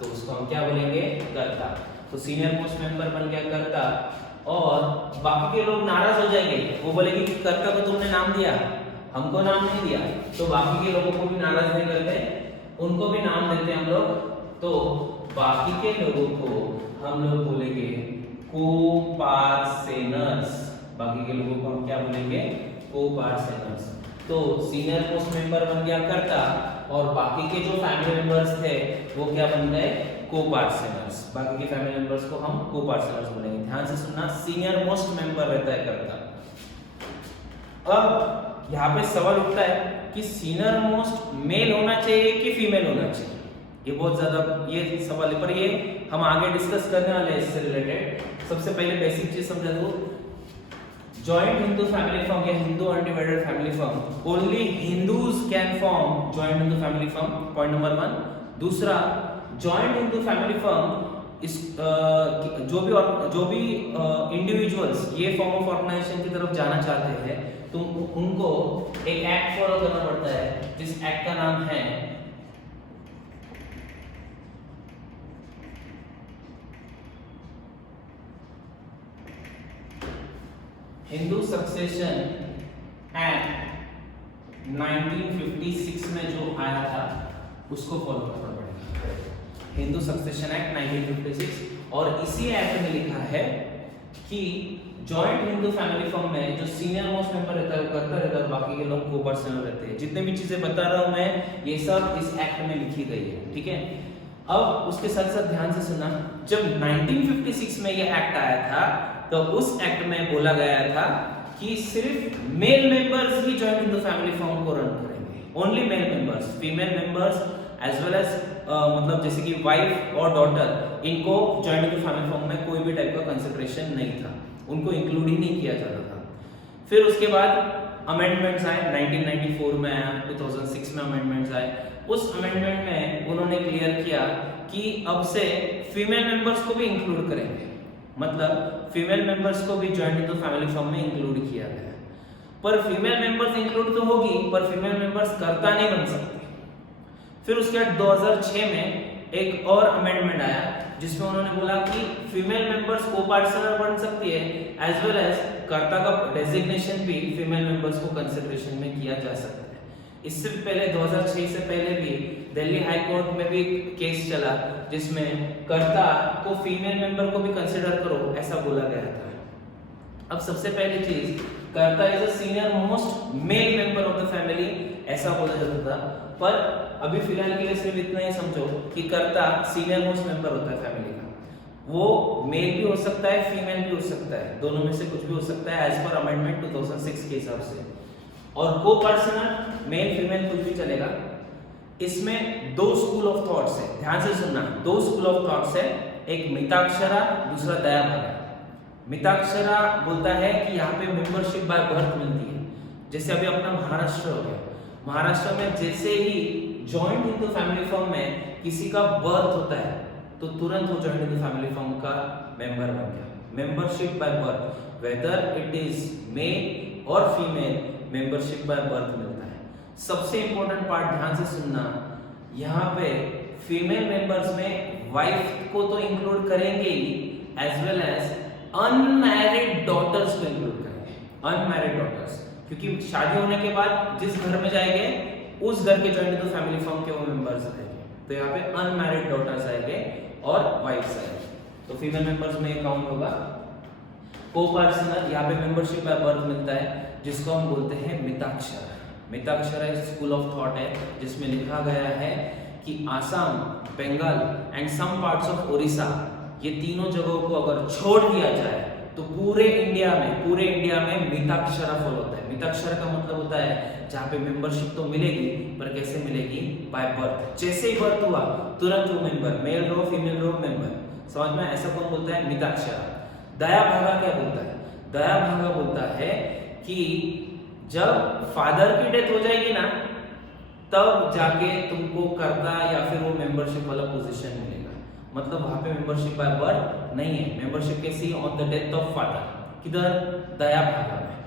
तो उसको हम क्या बोलेंगे, कर्ता। तो सीनियर मोस्ट मेंबर बन गया कर्ता, और बाकी के लोग नाराज हो जाएंगे, वो बोलेंगे कि कर्ता को तुमने नाम दिया, हमको नाम नहीं दिया। तो बाकी के लोगों को भी नाराज नहीं करते, उनको भी नाम देते हम लोग। तो बाकी के लोगों को हम लोग बोलेंगे कोपार्सेनर्स। बाकी के लोगों को हम क्या बोलेंगे, कोपार्सेनर्स। तो तो सीनियर मोस्ट मेंबर बन गया कर्ता और बाकी के जो फैमिली मेंबर्स थे वो क्या बन गए, को-पार्टनर्स। बाकी के फैमिली मेंबर्स को हम को-पार्टनर्स बोलेंगे। ध्यान से सुनना, सीनियर मोस्ट मेंबर रहता है कर्ता। अब यहाँ पे सवाल उठता है कि सीनियर मोस्ट मेल होना चाहिए कि फीमेल होना चाहिए। ये बहुत ज्यादा ये सवाल है, पर ये हम आगे डिस्कस करने वाले हैं इससे रिलेटेड। सबसे पहले बेसिक चीज समझा दो, जॉइंट हिंदू फैमिली फर्म या Hindu undivided family firm, only Hindus can form joint Hindu family firm, point number 1। दूसरा, जॉइंट हिंदू फैमिली फर्म इस जो भी इंडिविजुअल्स ये फॉर्म ऑफ ऑर्गेनाइजेशन की तरफ जाना चाहते हैं तो उनको एक एक्ट फॉलो करना पड़ता है, जिस एक्ट का नाम है हिंदू सक्सेशन एक्ट 1956 में जो आया था उसको फॉलो करना पड़ेगा। हिंदू सक्सेशन एक्ट 1956, और इसी एक्ट में लिखा है कि जॉइंट हिंदू फैमिली फर्म में जो सीनियर मोस्ट मेंबर रहता है वो करता रहता है, बाकी के लोग को-पर्सनल रहते हैं। जितने भी चीजें बता रहा हूं मैं ये सब इस एक्ट में लिखी गई है, ठीक है। अब उसके साथ साथ ध्यान से सुनना, जब 1956 में ये एक्ट आया था तो उस एक्ट में बोला गया था कि सिर्फ मेल मेंबर्स ही जॉइंट हिंदू फैमिली फर्म को रन करेंगे, only male members. Female members as well as मतलब जैसे कि वाइफ और डॉटर, इनको जॉइंट हिंदू फैमिली फर्म में कोई भी टाइप का कंसिडरेशन नहीं था, उनको इंक्लूड ही नहीं किया जाता था। फिर उसके बाद अमेंडमेंट्स आए, 1994 में आया, 2006 में अमेंडमेंट्स आए। उस अमेंडमेंट में उन्होंने क्लियर किया कि अब से फीमेल मेंबर्स को भी इंक्लूड करेंगे, मतलब फीमेल मेंबर्स को भी जॉइंट हिंदू फैमिली फर्म में इंक्लूड किया गया। पर फीमेल मेंबर्स इंक्लूड तो होगी, पर फीमेल मेंबर्स कर्ता नहीं बन सकते। फिर उसके बाद 2006 में एक और अमेंडमेंट आया जिसमें उन्होंने बोला कि फीमेल मेंबर्स को-पार्टनर बन सकती है, एज वेल एज कर्ता का डेजिग्नेशन भी फीमेल मेंबर्स को कंसिडरेशन में किया जा सकता है। इससे पहले 2006 से पहले भी दिल्ली हाई कोर्ट में भी केस चला जिसमें कर्ता को फीमेल मेंबर को भी कंसिडर करो ऐसा बोला गया था। अब सबसे पहली चीज, कर्ता is a senior most male member of the family ऐसा बोला जाता था, पर अभी फिलहाल के लिए सिर्फ इतना ही समझो कि कर्ता सीनियर मोस्ट मेंबर होता है फैमिली का। वो मेल भी हो सकता है, फीमेल भी हो सकता है, दोनों में से कुछ भी हो सकता है एज पर अमेंडमेंट 2006 के हिसाब से। और को-पर्सनल मेल फीमेल कुछ भी चलेगा। इसमें दो स्कूल ऑफ थॉट्स है, ध्यान से सुनना, दो स्कूल ऑफ थॉट्स है, एक मिताक्षरा, दूसरा दयाभागा। मिताक्षरा बोलता है कि यहाँ पे मेंबरशिप बाय बर्थ मिलती है, जैसे अभी अपना महाराष्ट्र हो गया, महाराष्ट्र में जैसे ही जॉइंट हिंदू फैमिली फर्म में किसी का बर्थ होता है तो तुरंत वो जॉइंट हिंदू फैमिली फर्म का मेंबर बन गया। Membership by birth, whether it is male और फीमेल, मेंबरशिप बाय बर्थ मिलता है। सबसे इंपॉर्टेंट पार्ट ध्यान से सुनना, यहाँ पे फीमेल मेंबर्स में वाइफ को तो इंक्लूड करेंगे ही, as well as unmarried daughters को इंक्लूड करेंगे। अनमैरिड डॉटर्स, क्योंकि शादी होने के बाद जिस घर में जाएंगे उस घर के जॉइंट हिंदू फैमिली फर्म के वो मेंबर्स आएंगे, तो यहाँ पे अनमैरिड डॉटर्स आएंगे और वाइफ्स आएंगे, तो फीमेल मेंबर्स में काउंट होगा। को-पर्सनल, यहाँ पे मेंबरशिप बाय बर्थ मिलता है जिसको हम बोलते हैं मिताक्षरा। मिताक्षरा एक स्कूल ऑफ थॉट है जिसमें लिखा गया है कि Assam, Bengal and some parts of Odisha, ये तीनों जगहों को अगर छोड़ दिया जाए तो पूरे इंडिया में मिताक्षरा फॉलो होता है। मिताक्षरा का मतलब होता है जहाँ पे मेंबरशिप तो मिलेगी, पर कैसे मिलेगी? By birth. जैसे ही बर्थ हुआ तुरंत वो मेंबर, मेल रहो फीमेल रहो मेंबर, समझ में? ऐसा कौन बोलता है? मिताक्षरा। दयाभागा क्या बोलता है? दयाभागा बोलता है कि जब फादर की डेथ हो जाएगी ना, तब जाके तुमको कर्ता या फिर वो मेंबरशिप वाला पोजीशन मिलेगा। मतलब वहां पे मेंबरशिप बाय बर्थ नहीं है, मेंबरशिप कैसी? On the death of father. किधर? दयाभागा में।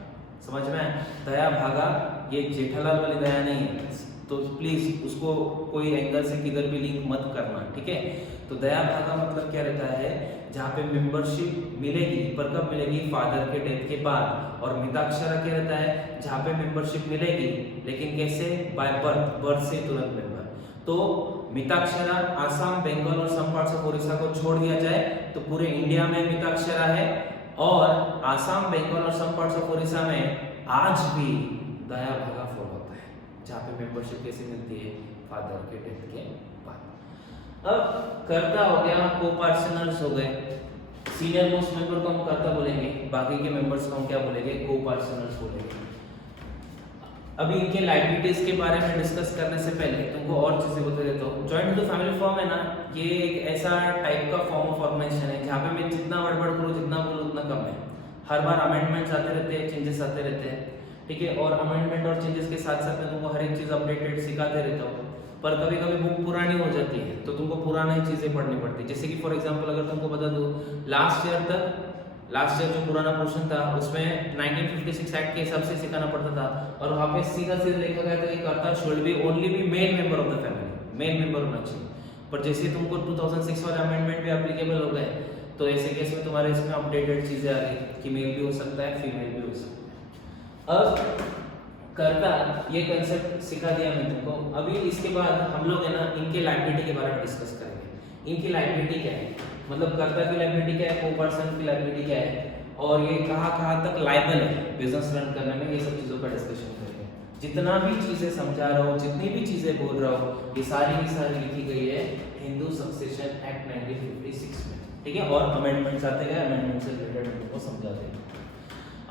समझ में? दयाभागा ये जेठालाल वाली दया नहीं है, तो प्लीज उसको कोई एंगल से किधर भी लिंक मत करना, ठीक है? तो दयाभागा मतलब क्या रहता है? जहाँ पे मेंबरशिप मिलेगी, पर कब मिलेगी? फादर के डेथ के बाद। और मिताक्षरा क्या रहता है? जहाँ पे मेंबरशिप मिलेगी, लेकिन कैसे? बाय बर्थ, बर्थ से तुरंत मेंबर। तो मिताक्षरा आसाम, बंगाल और सम पार्ट्स ऑफ ओडिशा को छोड़ दिया जाए तो पूरे इंडिया में मिताक्षरा है, और आसाम, बंगाल और सम पार्ट्स ऑफ ओडिशा में आज भी दयाभागा फॉलो जहाँ पे मेंबरशिप कैसे मिलती है, फादर के डेथ के बाद। अब कर्ता हो गया, को पर्सनल्स हो गए, सीनियर मोस्ट मेंबर को हम कर्ता बोलेंगे, बाकी के मेंबर्स को हम क्या बोलेंगे, को पर्सनल्स बोलेंगे। अभी इनके लायबिलिटीज के बारे में डिस्कस करने से पहले तुमको और चीजें बता देता हूँ। जॉइंट विद फैमिली फॉर्म है ना, ये एक ऐसा टाइप का फॉर्म ऑफ ऑर्गेनाइजेशन है जहाँ पे मैं जितना बड़बड़ करूँ, जितना बोलूँ उतना कम है। हर बार अमेंडमेंट्स आते रहते हैं, चेंजेस आते रहते हैं, ठीक है। और अमेंडमेंट और चेंजेस के साथ साथ मैं तुमको हर एक चीज़ अपडेटेड सिखाते रहता हूँ। पर कभी कभी बुक पुरानी हो जाती है तो तुमको पुरानी चीज़ें पढ़नी पड़ती है। जैसे कि फॉर एग्जाम्पल अगर तुमको बता दूँ, लास्ट ईयर जो पुराना पोर्शन था उसमें 1956 एक्ट के हिसाब से सिखाना पड़ता था, और वहाँ पे सीधा सीधा लिखा गया था कि karta should be only be main member of the family, main member होना चाहिए। पर जैसे तुमको 2006 वाले अमेंडमेंट भी एप्लीकेबल हो गए, तो ऐसे केस में तुम्हारे इसमें अपडेटेड चीजें आ गई कि मेल भी हो सकता है, फीमेल भी हो सकता है। अब कर्ता ये कंसेप्ट सिखा दिया मैं तुमको। अभी इसके बाद हम लोग है ना इनके लायबिलिटी के बारे में डिस्कस करेंगे। इनकी लायबिलिटी क्या है, मतलब कर्ता की लायबिलिटी क्या है, को पर्सन की लायबिलिटी क्या है, और ये कहाँ तक लायबल है बिजनेस रन करने में, ये सब चीज़ों का डिस्कशन करेंगे। जितना भी चीज़ें समझा रहा हूँ, जितनी भी चीज़ें बोल रहा हूँ, ये सारी की सारी लिखी गई है हिंदू सक्सेशन एक्ट 1956 में, ठीक है। और अमेंडमेंट्स आते गए, अमेंडमेंट से रिलेटेड उनको समझाते हैं।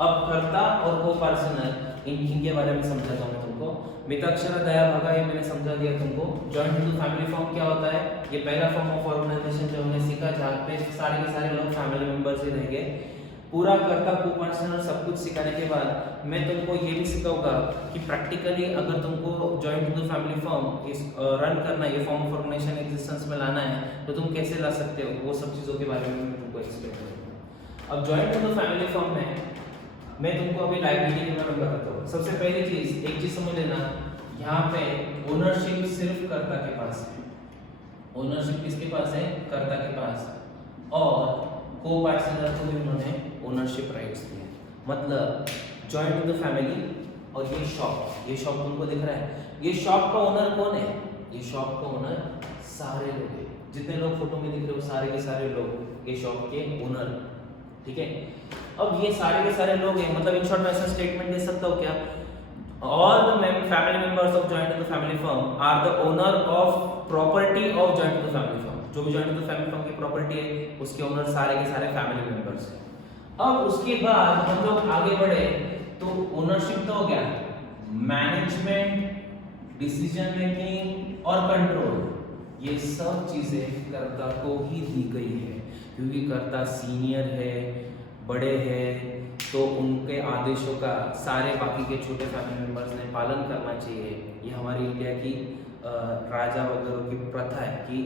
अब कर्ता और को पर्सनल इनके बारे में समझाता हूँ मैं तुमको। मिताक्षरा दया भागा ये मैंने समझा दिया तुमको। जॉइंट हिंदू फैमिली फॉर्म क्या होता है, ये पहला फॉर्म ऑफ ऑर्गेनाइजेशन जो हमने सीखा जहाँ पे सारे के सारे लोग फैमिली मेंबर्स ही रहेंगे। पूरा कर्ता को पर्सनल सब कुछ सिखाने के बाद मैं तुमको ये भी सिखाऊंगा कि प्रैक्टिकली अगर तुमको जॉइंट हिंदू फैमिली फॉर्म इस रन करना है, ये फॉर्म ऑफ ऑर्गेनाइजेशन एग्जिस्टेंस में लाना है, तो तुम कैसे ला सकते हो, वो सब चीज़ों के बारे में मैं तुमको एक्सप्लेन करूँगा। अब जॉइंट हिंदू फैमिली फॉर्म में मैं तुमको अभी लायबिलिटी के बारे में बताता हूँ। सबसे पहली चीज, एक चीज समझ लेना, यहाँ पे ओनरशिप सिर्फ कर्ता के पास है। ओनरशिप किसके पास है, कर्ता के पास, और को पार्टनर को भी उन्होंने ओनरशिप राइट्स दिए। मतलब जॉइंट विद द फैमिली, और ये शॉप तुमको दिख रहा है, ये शॉप का ओनर कौन है, ये शॉप का ओनर सारे लोग हैं, जितने लोग फोटो में दिख रहे हो सारे के सारे लोग ये शॉप के ओनर, ठीक है। अब ये सारे के सारे लोग हैं, मतलब इन शॉर्ट में ऐसा स्टेटमेंट दे सकता हूँ क्या, all the family members of joint with the family firm are the owner of property of joint with the family firm. जो भी joint with the family firm की प्रॉपर्टी है उसके ओनर सारे के सारे फैमिली मेंबर्स हैं। अब उसके बाद हम लोग आगे बढ़े तो ओनरशिप तो हो गया, मैनेजमेंट, डिसीजन मेकिंग और कंट्रोल, ये सब चीजें कर्ता को ही दी गई है, क्योंकि कर्ता सीनियर है, बड़े हैं, तो उनके आदेशों का सारे बाकी के छोटे फैमिली मेंबर्स ने पालन करना चाहिए। ये हमारी इंडिया की राजा वगैरह की प्रथा है कि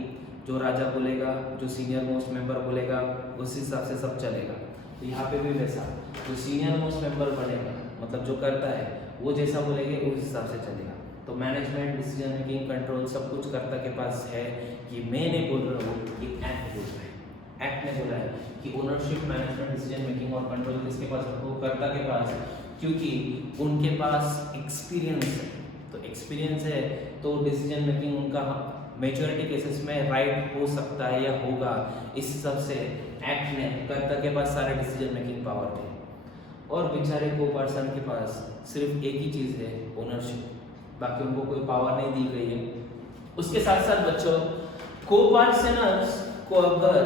जो राजा बोलेगा, जो सीनियर मोस्ट मेंबर बोलेगा, उस हिसाब से सब चलेगा। तो यहाँ पे भी वैसा, जो सीनियर मोस्ट मेंबर बनेगा, मतलब जो करता है, वो जैसा बोलेंगे उस हिसाब से चलेगा। तो मैनेजमेंट, डिसीजन मेकिंग, कंट्रोल सब कुछ कर्ता के पास है। ये मैं नहीं बोल रहा हूँ, ये एक्ट बोल रहा है। एक्ट ने बोला है कि ओनरशिप, मैनेजमेंट, डिसीजन मेकिंग और कंट्रोल किसके पास है, वो कर्ता के पास, क्योंकि उनके पास एक्सपीरियंस है। तो एक्सपीरियंस है तो डिसीजन मेकिंग उनका मेजॉरिटी केसेस में राइट हो सकता है या होगा। इस हिसाब से एक्ट ने कर्ता के पास सारे डिसीजन मेकिंग पावर थे, और बेचारे को पर्सन के पास सिर्फ एक ही चीज़ है, ओनरशिप, बाकी उनको कोई पावर नहीं दी गई है। उसके साथ साथ बच्चों, को पर्सनर्स को अगर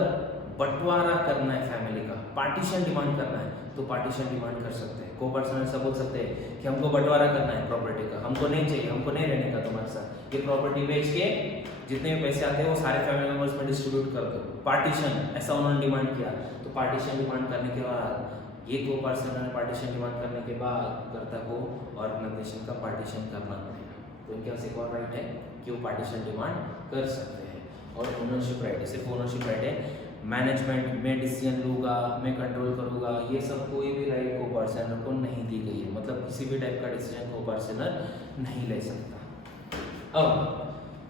बंटवारा करना है फैमिली का, पार्टीशन डिमांड करना है, तो पार्टीशन डिमांड कर सकते हैं। को पर्सनल सब बोल सकते हैं कि हमको बंटवारा करना है प्रॉपर्टी का, हमको नहीं चाहिए, हमको नहीं रहने का तुम्हारे साथ, ये प्रॉपर्टी बेच के जितने भी पैसे आते हैं वो सारे फैमिली मेंबर्स में डिस्ट्रीब्यूट कर दो। पार्टीशन, ऐसा उन्होंने डिमांड किया। तो पार्टीशन डिमांड करने के बाद ये को पर्सनल ने पार्टीशन डिमांड करने के बाद कर्ता को ऑर्गेनाइजेशन का पार्टीशन करना पड़ेगा। तो इनके पास एक और राइट है कि वो पार्टीशन डिमांड कर सकते हैं। और ओनरशिप राइट है, सिर्फ ओनरशिप राइट है। मैनेजमेंट, मैं डिसीजन लूँगा, मैं कंट्रोल करूँगा, ये सब कोई भी राइट को पर्सनल को नहीं दी गई है। मतलब किसी भी टाइप का डिसीजन को पर्सनल नहीं ले सकता।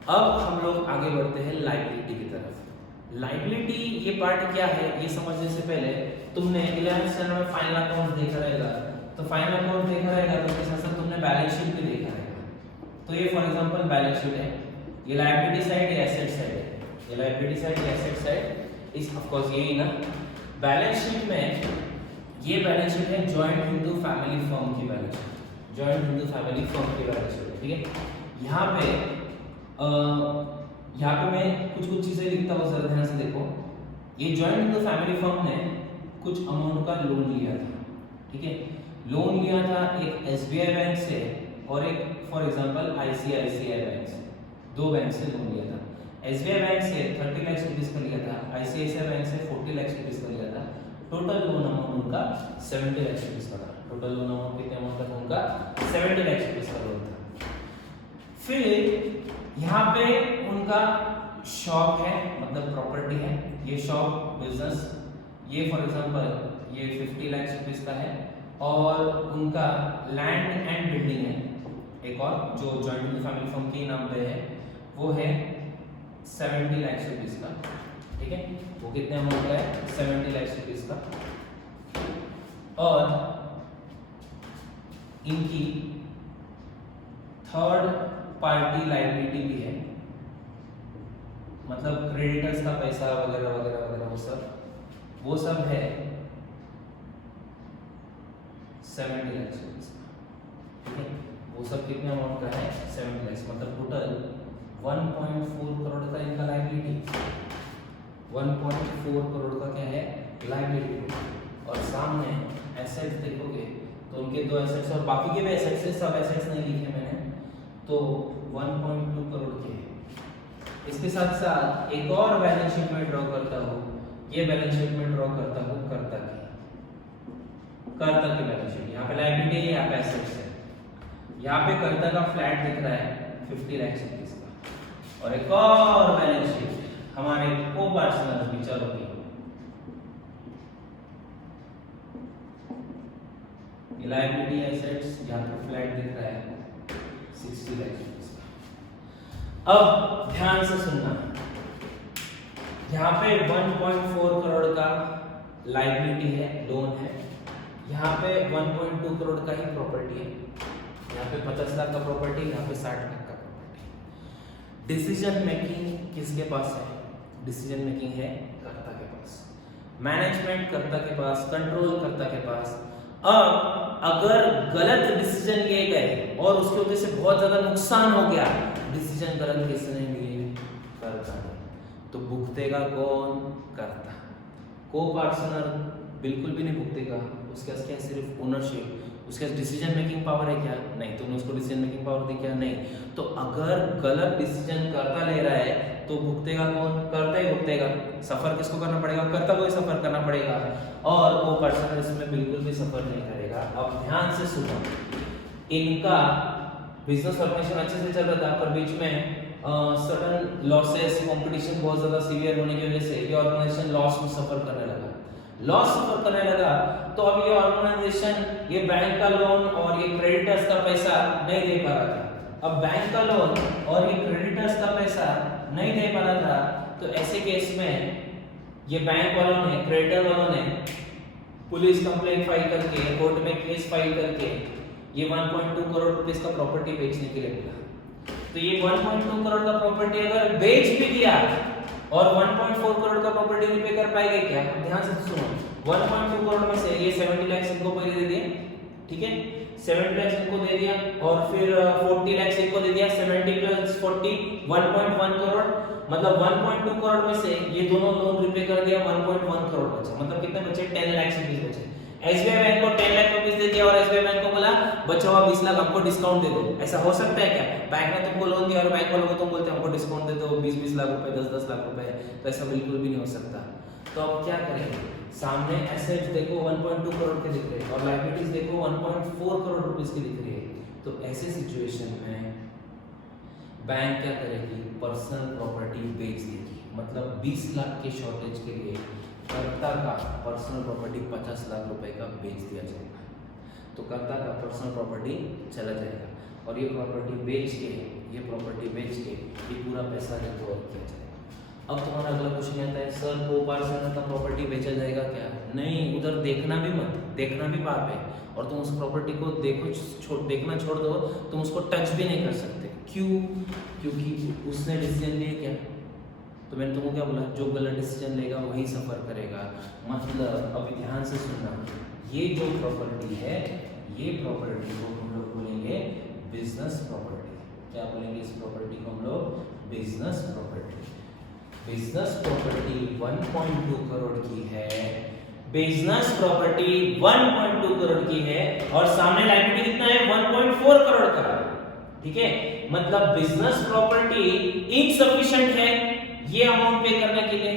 अब हम लोग आगे बढ़ते हैं लायबिलिटी की तरफ। लायबिलिटी ये पार्ट क्या है ये समझने से पहले तुमने 11th स्टैंडर्ड में फाइनल अकाउंट देखा रहेगा। तो फाइनल अकाउंट देखा रहेगा तो उसके साथ साथ तुमने बैलेंस शीट भी देखा रहेगा। तो ये फॉर एग्जांपल बैलेंस शीट है, ये लायबिलिटी साइड, ये एसेट साइड है। ये लायबिलिटी साइड, ये एसेट साइड, इस ऑफ कोर्स यही ना। बैलेंस शीट में ये बैलेंस शीट है जॉइंट हिंदू फैमिली फर्म की balance sheet. Joint Hindu family firm के बारे में छोड़ो, ठीक है। यहाँ पे मैं कुछ चीजें लिखता हूँ, जरा ध्यान से देखो। ये जॉइंट हिंदू फैमिली फर्म ने कुछ अमाउंट का लोन लिया था, ठीक है। लोन लिया था एक एसबीआई बैंक से और एक फॉर एग्जांपल आईसीआईसीआई बैंक से, दो बैंक से लोन लिया था। एसबीआई बैंक से 30 लाख रुपीस का लिया था, आईसीआईसीआई बैंक से 40 लाख रुपीस का लिया था। टोटल लोन अमाउंट उनका 70 लाख रुपीस का था। टोटल लोन अमाउंट कितने अमाउंट का था उनका? 70 लाख रुपीस का लोन था। फिर यहाँ पे उनका शॉप है, मतलब प्रॉपर्टी है, ये शॉप बिजनेस, ये फॉर एग्जांपल ये 50 लाख रुपीस का है। और उनका लैंड एंड बिल्डिंग है एक और, जो जॉइंट फैमिली फर्म के नाम पे है, वो है 70 लाख रुपीस का, ठीक है। वो कितने अमाउंट का है? 70 लाख रुपीस का। और इनकी थर्ड पार्टी लायबिलिटी भी है, मतलब क्रेडिटर्स का पैसा वगैरह वगैरह वगैरह वो सब है 70 लाख रुपीस का, ठीक है। वो सब कितने अमाउंट का है? 70 लाख, मतलब टोटल 1.4 करोड़ का इनका लायबिलिटी, 1.4 करोड़ का क्या है? लायबिलिटी। और सामने एसेट्स देखोगे तो उनके दो एसेट्स और बाकी के भी एसेट्स हैं, सब एसेट्स नहीं लिखे मैंने, तो 1.2 करोड़ के हैं। इसके साथ साथ एक और बैलेंस शीट में ड्रॉ करता हूँ, ये बैलेंस शीट में ड्रॉ करता हूँ कर्ता की बैलेंस शीट। यहाँ पे लायबिलिटी है, यहाँ पे एसेट्स है। यहाँ पे कर्ता का फ्लैट दिख रहा है 50 लाख रुपीस का। और एक और बैलेंस शीट हमारे को पर्सनल विचारों की, लायबिलिटी एसेट्स, यहाँ पे फ्लैट दिख रहा है 60 लाख रुपीस का। अब ध्यान से सुनना, यहाँ पे 1.4 करोड़ का लायबिलिटी है, लोन है। यहाँ पे 1.2 करोड़ का ही प्रॉपर्टी है। यहाँ पे 50 लाख का प्रॉपर्टी, यहाँ पे 60 लाख का प्रॉपर्टी। डिसीजन मेकिंग किसके पास है? डिसीजन मेकिंग है कर्ता के पास, मैनेजमेंट कर्ता के पास, कंट्रोल कर्ता के पास। अब अगर गलत डिसीजन लिए गए और उसकी वजह से बहुत ज्यादा नुकसान हो गया, डिसीजन गलत किसने लिए? कर्ता ने, तो भुगतेगा कौन? कर्ता। को पार्टनर बिल्कुल भी नहीं भुगतेगा, उसके पास क्या सिर्फ ओनरशिप, उसके पास डिसीजन मेकिंग पावर है क्या? नहीं। तुमने उसको डिसीजन मेकिंग पावर दी क्या? नहीं। तो अगर गलत डिसीजन कर्ता ले रहा है तो भुगतेगा कौन? कर्ता ही भुगतेगा। सफर किसको करना पड़ेगा? कर्ता को ही सफर करना पड़ेगा, और वो पर्सन इसमें बिल्कुल भी सफर नहीं करेगा। अब ध्यान से सुनो, इनका बिजनेस ऑर्गेनाइजेशन अच्छे से चल रहा था, पर बीच में सडन लॉसेस, कंपटीशन बहुत ज्यादा सीवियर होने की वजह से ये ऑर्गेनाइजेशन लॉस में सफर करने लगा। तो अब ये ऑर्गेनाइजेशन ये बैंक का लोन और ये क्रेडिटर्स का पैसा नहीं दे पा रहा था। अब बैंक का लोन और ये क्रेडिटर्स का पैसा नहीं दे पा रहा था, तो ऐसे केस में ये बैंक वालों ने, क्रेडिटर वालों ने पुलिस कंप्लेंट फाइल करके, कोर्ट में केस फाइल करके ये 1.2 करोड़ रुपीस का प्रॉपर्टी बेचने के लिए बोला। तो ये 1.2 करोड़ का प्रॉपर्टी अगर बेच भी दिया और 1.4 करोड़ का प्रॉपर्टी रिपे कर पाएंगे क्या? ध्यान से सुनो, 1.2 करोड़ में से ये 70 लाख इनको पहले दे दिया, ठीक है, 70 लाख इनको दे दिया, और फिर 40 लाख इनको दे दिया। 70 प्लस 40 1.1 करोड़, मतलब 1.2 करोड़ में से ये दोनों लोन रिपे कर दिया, 1.1 करोड़ बचा। मतलब कितने बचे? 10 लाख रुपीस बचे। एसबीआई बैंक को 10 लाख रुपीस दे दिया और एसबीआई बैंक को बोला बचा हुआ 20 लाख हमको डिस्काउंट दे दो। ऐसा हो सकता है क्या? बैंक ने तुमको लोन दिया और बैंक वालों को तुम बोलते हमको डिस्काउंट दे दो 20-20 लाख रुपए, 10-10 लाख रुपए, तो ऐसा बिल्कुल भी नहीं हो सकता। तो अब क्या करेंगे? सामने एसेट्स देखो 1.2 करोड़ के दिख रहे हैं और लायबिलिटीज देखो 1.4 करोड़ रुपीस की दिख रही है। तो ऐसे सिचुएशन में बैंक क्या करेगी? पर्सनल प्रॉपर्टी बेच देगी। मतलब 20 लाख के शॉर्टेज के लिए कर्ता का पर्सनल प्रॉपर्टी 50 लाख रुपए का बेच दिया जाएगा। तो कर्ता का पर्सनल प्रॉपर्टी चला जाएगा और ये प्रॉपर्टी बेच के ये पूरा पैसा रिकवर किया जाएगा। अब तुम्हारा अगला क्वेश्चन आता है, सर को पार्टनर का प्रॉपर्टी बेचा जाएगा क्या? नहीं, उधर देखना भी मत, देखना भी पाप है, और तुम उस प्रॉपर्टी को देखना छोड़ दो, तुम उसको टच भी नहीं कर सकते। क्यों? क्योंकि उसने डिसीजन लिया क्या? तो मैंने तुमको क्या बोला? जो गलत डिसीजन लेगा वही सफर करेगा। मतलब अभी ध्यान से सुनना, ये जो प्रॉपर्टी है, ये प्रॉपर्टी को हम लोग बोलेंगे बोलेंगे बिजनेस प्रॉपर्टी। क्या बोलेंगे इस प्रॉपर्टी को हम लोग? Business property. Business property 1.2 crore की है। बिजनेस प्रॉपर्टी 1.2 करोड़ की है और सामने लायबिलिटी कितना है? 1.4 करोड़ का। ठीक है, मतलब बिजनेस प्रॉपर्टी इनसफिशिएंट है ये अमाउंट पे करने के लिए।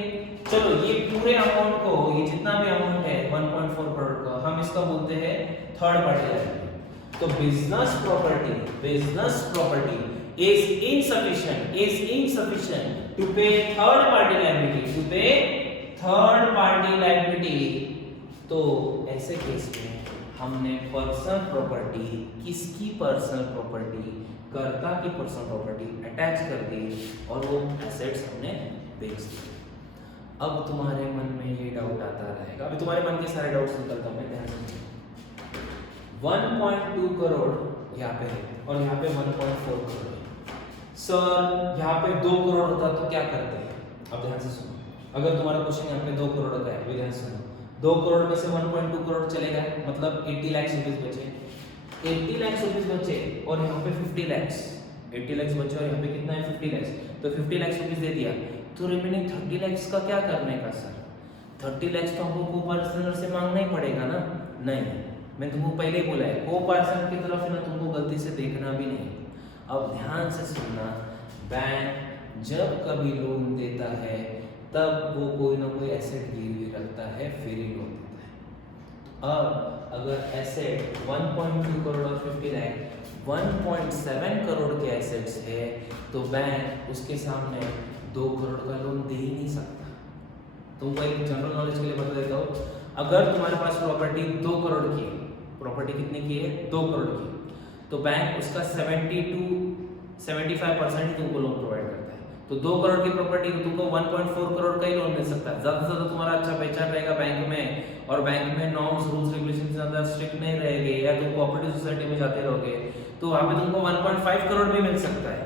चलो ये पूरे अमाउंट को, ये जितना भी अमाउंट है 1.4 करोड़ का, हम इसका बोलते हैं थर्ड पार्टी लायबिलिटी। तो business property is insufficient to pay third party liability, तो ऐसे केस में हमने पर्सनल प्रॉपर्टी, किसकी पर्सनल प्रॉपर्टी? कर्ता की पर्सनल प्रॉपर्टी अटैच कर दी और वो एसेट्स हमने बेच दिए। अब तुम्हारे मन में ये डाउट आता रहेगा, अभी तुम्हारे मन के सारे डाउट्स निकलता हूं मैं, ध्यान से। 1.2 करोड़ यहाँ पे है और यहाँ पे 1.4 करोड़ है। सर यहाँ पे 2 करोड़ होता तो क्या करते हैं? अब ध्यान से सुनो, अगर तुम्हारा क्वेश्चन यहाँ पे 2 करोड़ होता है, अभी ध्यान से सुनो, 2 करोड़ में से 1.2 करोड़ चले गए, मतलब 80 लाख रुपीस बचे। 80 लाख रुपीस बचे और यहाँ पे 50 लाख, 80 लाख बचे और यहाँ पे कितना है? 50 लाख। तो 50 लाख रुपीस दे दिया, तो रिमेनिंग 30 लाख का क्या करने का सर? 30 लाख तो हमको को पर्सनल से मांगना ही पड़ेगा ना? नहीं, मैं तुमको पहले ही बोला है, को पर्सन की तरफ ना तुमको गलती से देखना भी नहीं। अब ध्यान से सुनना, बैंक जब कभी लोन देता है तब वो कोई ना कोई एसेट गिरवी रखता है, फिर ही लोन देता है। अब अगर एसेट 1.2 करोड़ और 50 लाख 1.7 करोड़ के एसेट्स है, तो बैंक उसके सामने 2 करोड़ का लोन दे ही नहीं सकता। तुमको एक जनरल नॉलेज के लिए बता देता हूँ, अगर तुम्हारे पास प्रॉपर्टी 2 करोड़ की है, प्रॉपर्टी कितनी की है? 2 करोड़ की, तो बैंक उसका 70 to 75% ही तुमको लोन प्रोवाइड करता है। तो 2 करोड़ की प्रॉपर्टी तुमको 1.4 करोड़ का ही लोन मिल सकता है। ज़्यादा से ज़्यादा तुम्हारा अच्छा पहचान रहेगा बैंक में, और बैंक में नॉर्म्स रूल्स रेगुलेशन ज़्यादा स्ट्रिक्ट नहीं रहेंगे, या तुम कोऑपरेटिव सोसाइटी में जाते रहोगे तो वहाँ पे तुमको 1.5 करोड़ भी मिल सकता है।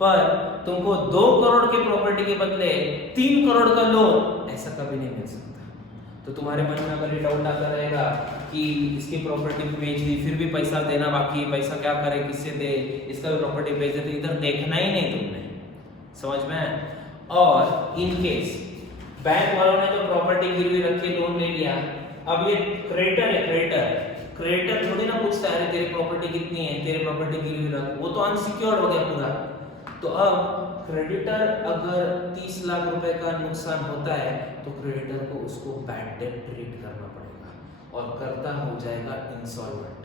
पर तुमको 2 करोड़ की प्रॉपर्टी के बदले 3 करोड़ का लोन ऐसा कभी नहीं मिल सकता। तो तुम्हारे मन में अगर ये डाउट आता रहेगा कि इसकी प्रॉपर्टी बेच दी फिर भी पैसा देना बाकी, पैसा क्या करे, किससे दे, इसका भी प्रॉपर्टी बेच दे, तो इधर देखना ही नहीं तुमने, समझ में? और इन केस बैंक वालों ने जो प्रॉपर्टी गिरवी रख के लोन ले लिया, अब ये क्रेडिटर है, क्रेडिटर थोड़ी ना पूछता है तेरी प्रॉपर्टी कितनी है, तेरी प्रॉपर्टी गिरवी रख, वो तो अनसिक्योर्ड हो गया पूरा। तो अब क्रेडिटर अगर 30 लाख रुपए का नुकसान होता है तो क्रेडिटर को उसको बैड डेट ट्रीट करना पड़ेगा और कर्ता हो जाएगा इंसॉल्वेंट।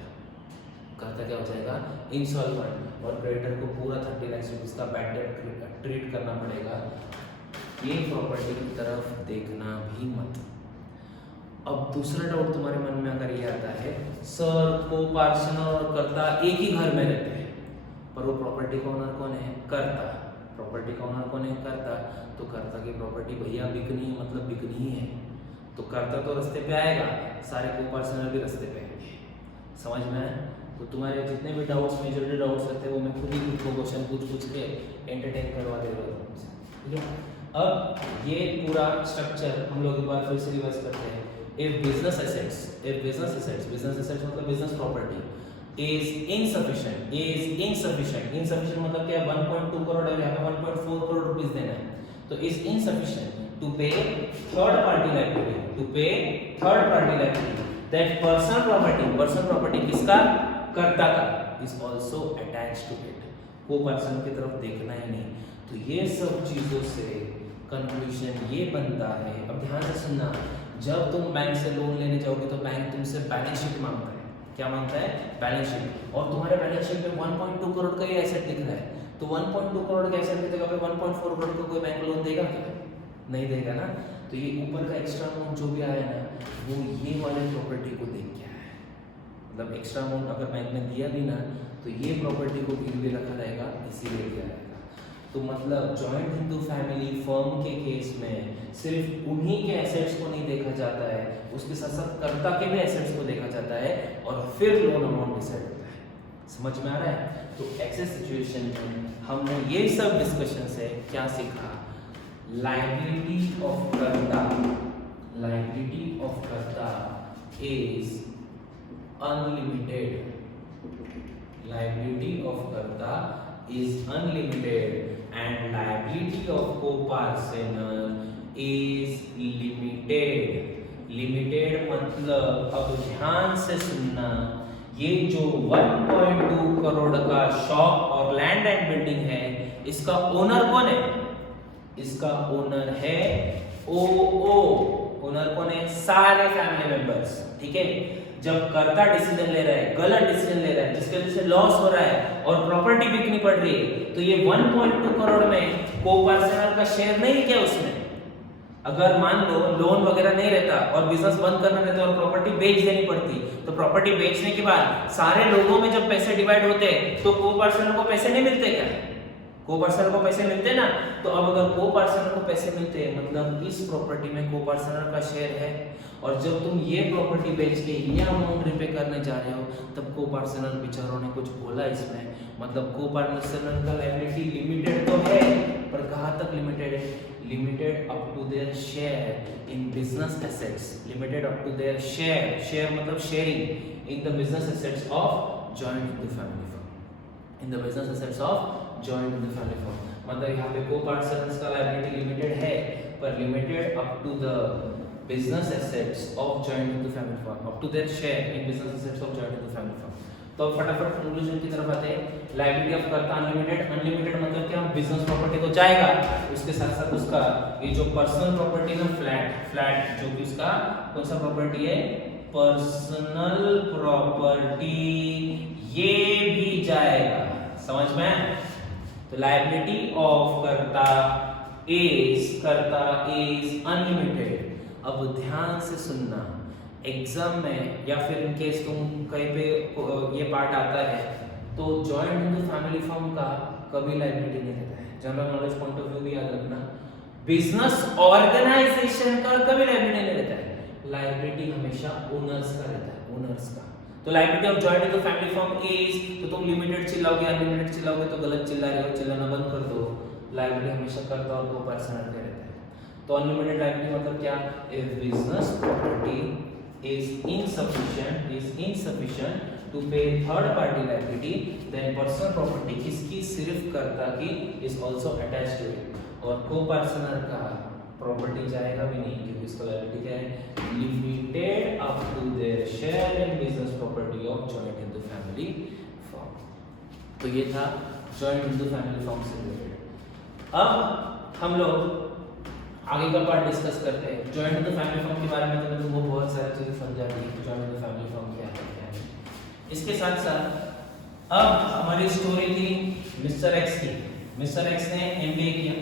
कर्ता क्या हो जाएगा? इंसॉल्वेंट, और क्रेडिटर को पूरा 30 लाख रुपीस का बैड डेट ट्रीट करना पड़ेगा। ये प्रॉपर्टी की तरफ देखना भी मत। अब दूसरा डाउट तुम्हारे मन में अगर ये आता है, सर को पार्षनर और कर्ता एक ही घर में रहते हैं, पर वो प्रॉपर्टी का ओनर कौन है? कर्ता। प्रॉपर्टी का ओनर कौन है? कर्ता। तो कर्ता की प्रॉपर्टी भैया बिकनी है, मतलब बिकनी ही है, तो कर्ता तो रास्ते पे आएगा, सारे को पार्षनर भी रास्ते पे आएंगे, समझ में आया? तो तुम्हारे जितने भी डाउट्स, मेजॉरिटी डाउट्स रहते हैं वो मैं खुद ही खुद को क्वेश्चन पूछ के एंटरटेन करवा दे रहा हूँ तुमसे, ठीक है? अब ये पूरा स्ट्रक्चर हम लोग एक बार फिर से रिवाइज करते हैं। If business assets मतलब business property is insufficient मतलब क्या? 1.2 करोड़ और यहाँ पे 1.4 करोड़ रुपीस देना है, तो is insufficient to pay third party liability, that personal property किसका? कर्ता का, is also attached to it, वो पर्सन की तरफ देखना ही नहीं। तो ये सब चीजों से कंक्लूजन ये बनता है। अब ध्यान से सुनना, जब तुम बैंक से लोन लेने जाओगे तो बैंक तुमसे बैलेंस शीट मांगता है। क्या मांगता है? Balance sheet. और तुम्हारे बैलेंस शीट में 1.2 करोड़ का ही एसेट दिख रहा है, तो 1.2 करोड़ का एसेट की जगह पे 1.4 करोड़ का कोई बैंक लोन देगा क्या? नहीं देगा ना। तो ये ऊपर का एक्स्ट्रा अमाउंट जो भी आया ना, वो ये वाले प्रॉपर्टी को देख के आया है। मतलब एक्स्ट्रा अमाउंट अगर बैंक ने दिया भी ना, तो ये प्रॉपर्टी को गिरवी रखा रहेगा, इसीलिए दिया रहेगा। तो मतलब जॉइंट हिंदू फैमिली फर्म के केस में सिर्फ उन्हीं के एसेट्स को नहीं देखा जाता है, उसके साथ साथ कर्ता के भी एसेट्स को देखा जाता है और फिर लोन अमाउंट डिसाइड होता है। समझ में आ रहा है? तो एक्सेस सिचुएशन में हमने ये सब डिस्कशन से क्या सीखा? लायबिलिटी ऑफ कर्ता इज अनलिमिटेड। liability of कर्ता is unlimited and liability of co-parcener is limited. Limited मतलब, अब ध्यान से सुनना, ये जो 1.2 करोड़ का शॉप और लैंड एंड बिल्डिंग है, इसका ओनर कौन है? इसका ओनर है ओओ। ओनर कौन है? सारे फैमिली मेंबर्स। ठीक है, जब कर्ता डिसीजन ले रहा है, गलत डिसीजन ले रहा है, जिसके वजह से लॉस हो रहा है और प्रॉपर्टी बिकनी पड़ रही है, तो ये 1.2 करोड़ में को-पार्सनर का शेयर नहीं है क्या उसमें? अगर मान लो लोन वगैरह नहीं रहता और बिजनेस बंद करना रहता और प्रॉपर्टी बेच देनी पड़ती, तो प्रॉपर्टी बेचने के बाद सारे लोगों में जब पैसे डिवाइड होते हैं तो को-पार्सनर को पैसे नहीं मिलते क्या? को-पार्सनर को पैसे मिलते ना। तो अब अगर को-पार्सनर को पैसे मिलते हैं, मतलब इस प्रॉपर्टी में को-पार्सनर का शेयर है, और जब तुम ये प्रॉपर्टी बेच के ये अमाउंट रिपे करने जा रहे हो, तब को-पार्सनर बेचारों ने कुछ बोला इसमें, मतलब को-पार्सनर का लायबिलिटी लिमिटेड तो है, पर कहाँ तक लिमिटेड है? Limited up to their share in business assets. Limited up to their share, share मतलब sharing in the business assets of joint Hindu family firm. In the business assets of joint Hindu family firm, मतलब यहाँ पे coparceners का liability limited है, पर limited up to the business assets of joint hindu family firm, up to their share in business assets of joint hindu family firm। तो फटाफट conclusion की तरफ आते हैं। लायबिलिटी ऑफ कर्ता अनलिमिटेड। अनलिमिटेड मतलब क्या? बिजनेस प्रॉपर्टी तो जाएगा, उसके साथ साथ उसका ये जो पर्सनल प्रॉपर्टी ना, फ्लैट जो कि उसका कौन सा प्रॉपर्टी है? पर्सनल प्रॉपर्टी, ये भी जाएगा। समझ में? तो लायबिलिटी ऑफ कर्ता इज अनलिमिटेड। अब ध्यान से सुनना, एग्जाम में या फिर इन केस तुम कहीं पे ये पार्ट आता है, तो जॉइंट हिंदू फैमिली फर्म का कभी लायबिलिटी नहीं रहता है। General knowledge point of view भी याद रखना, बिजनेस ऑर्गेनाइजेशन का कभी लायबिलिटी नहीं रहता है। लायबिलिटी हमेशा ओनर्स का रहता है, ओनर्स का। तो liability of joint Hindu family firm is, तो तुम लिमिटेड चिल्लाओगे, अनलिमिटेड चिल्लाओगे तो गलत चिल्ला रहे हो, चिल्लाना बंद कर दो। लायबिलिटी हमेशा कर्ता और को-पार्सनर का रहता है। तो अनलिमिटेड लायबिलिटी मतलब क्या? If business property is insufficient to pay third party liability, then personal property किसकी? सिर्फ कर्ता की is also attached to it, और को-पार्सनर का प्रॉपर्टी जाएगा भी नहीं, क्योंकि इसका लायबिलिटी क्या है? Limited up to their share in business property of joint Hindu family firm. तो ये था जॉइंट हिंदू फैमिली फर्म से रिलेटेड। अब हम लोग आगे का पार्ट डिस्कस करते हैं। जॉइंट हिंदू फैमिली फर्म के बारे में तो मैंने तुमको बहुत सारी चीजें समझा दी, जॉइंट हिंदू फैमिली फर्म क्या है। इसके साथ साथ अब हमारी स्टोरी थी मिस्टर एक्स की। मिस्टर एक्स ने एमबीए किया,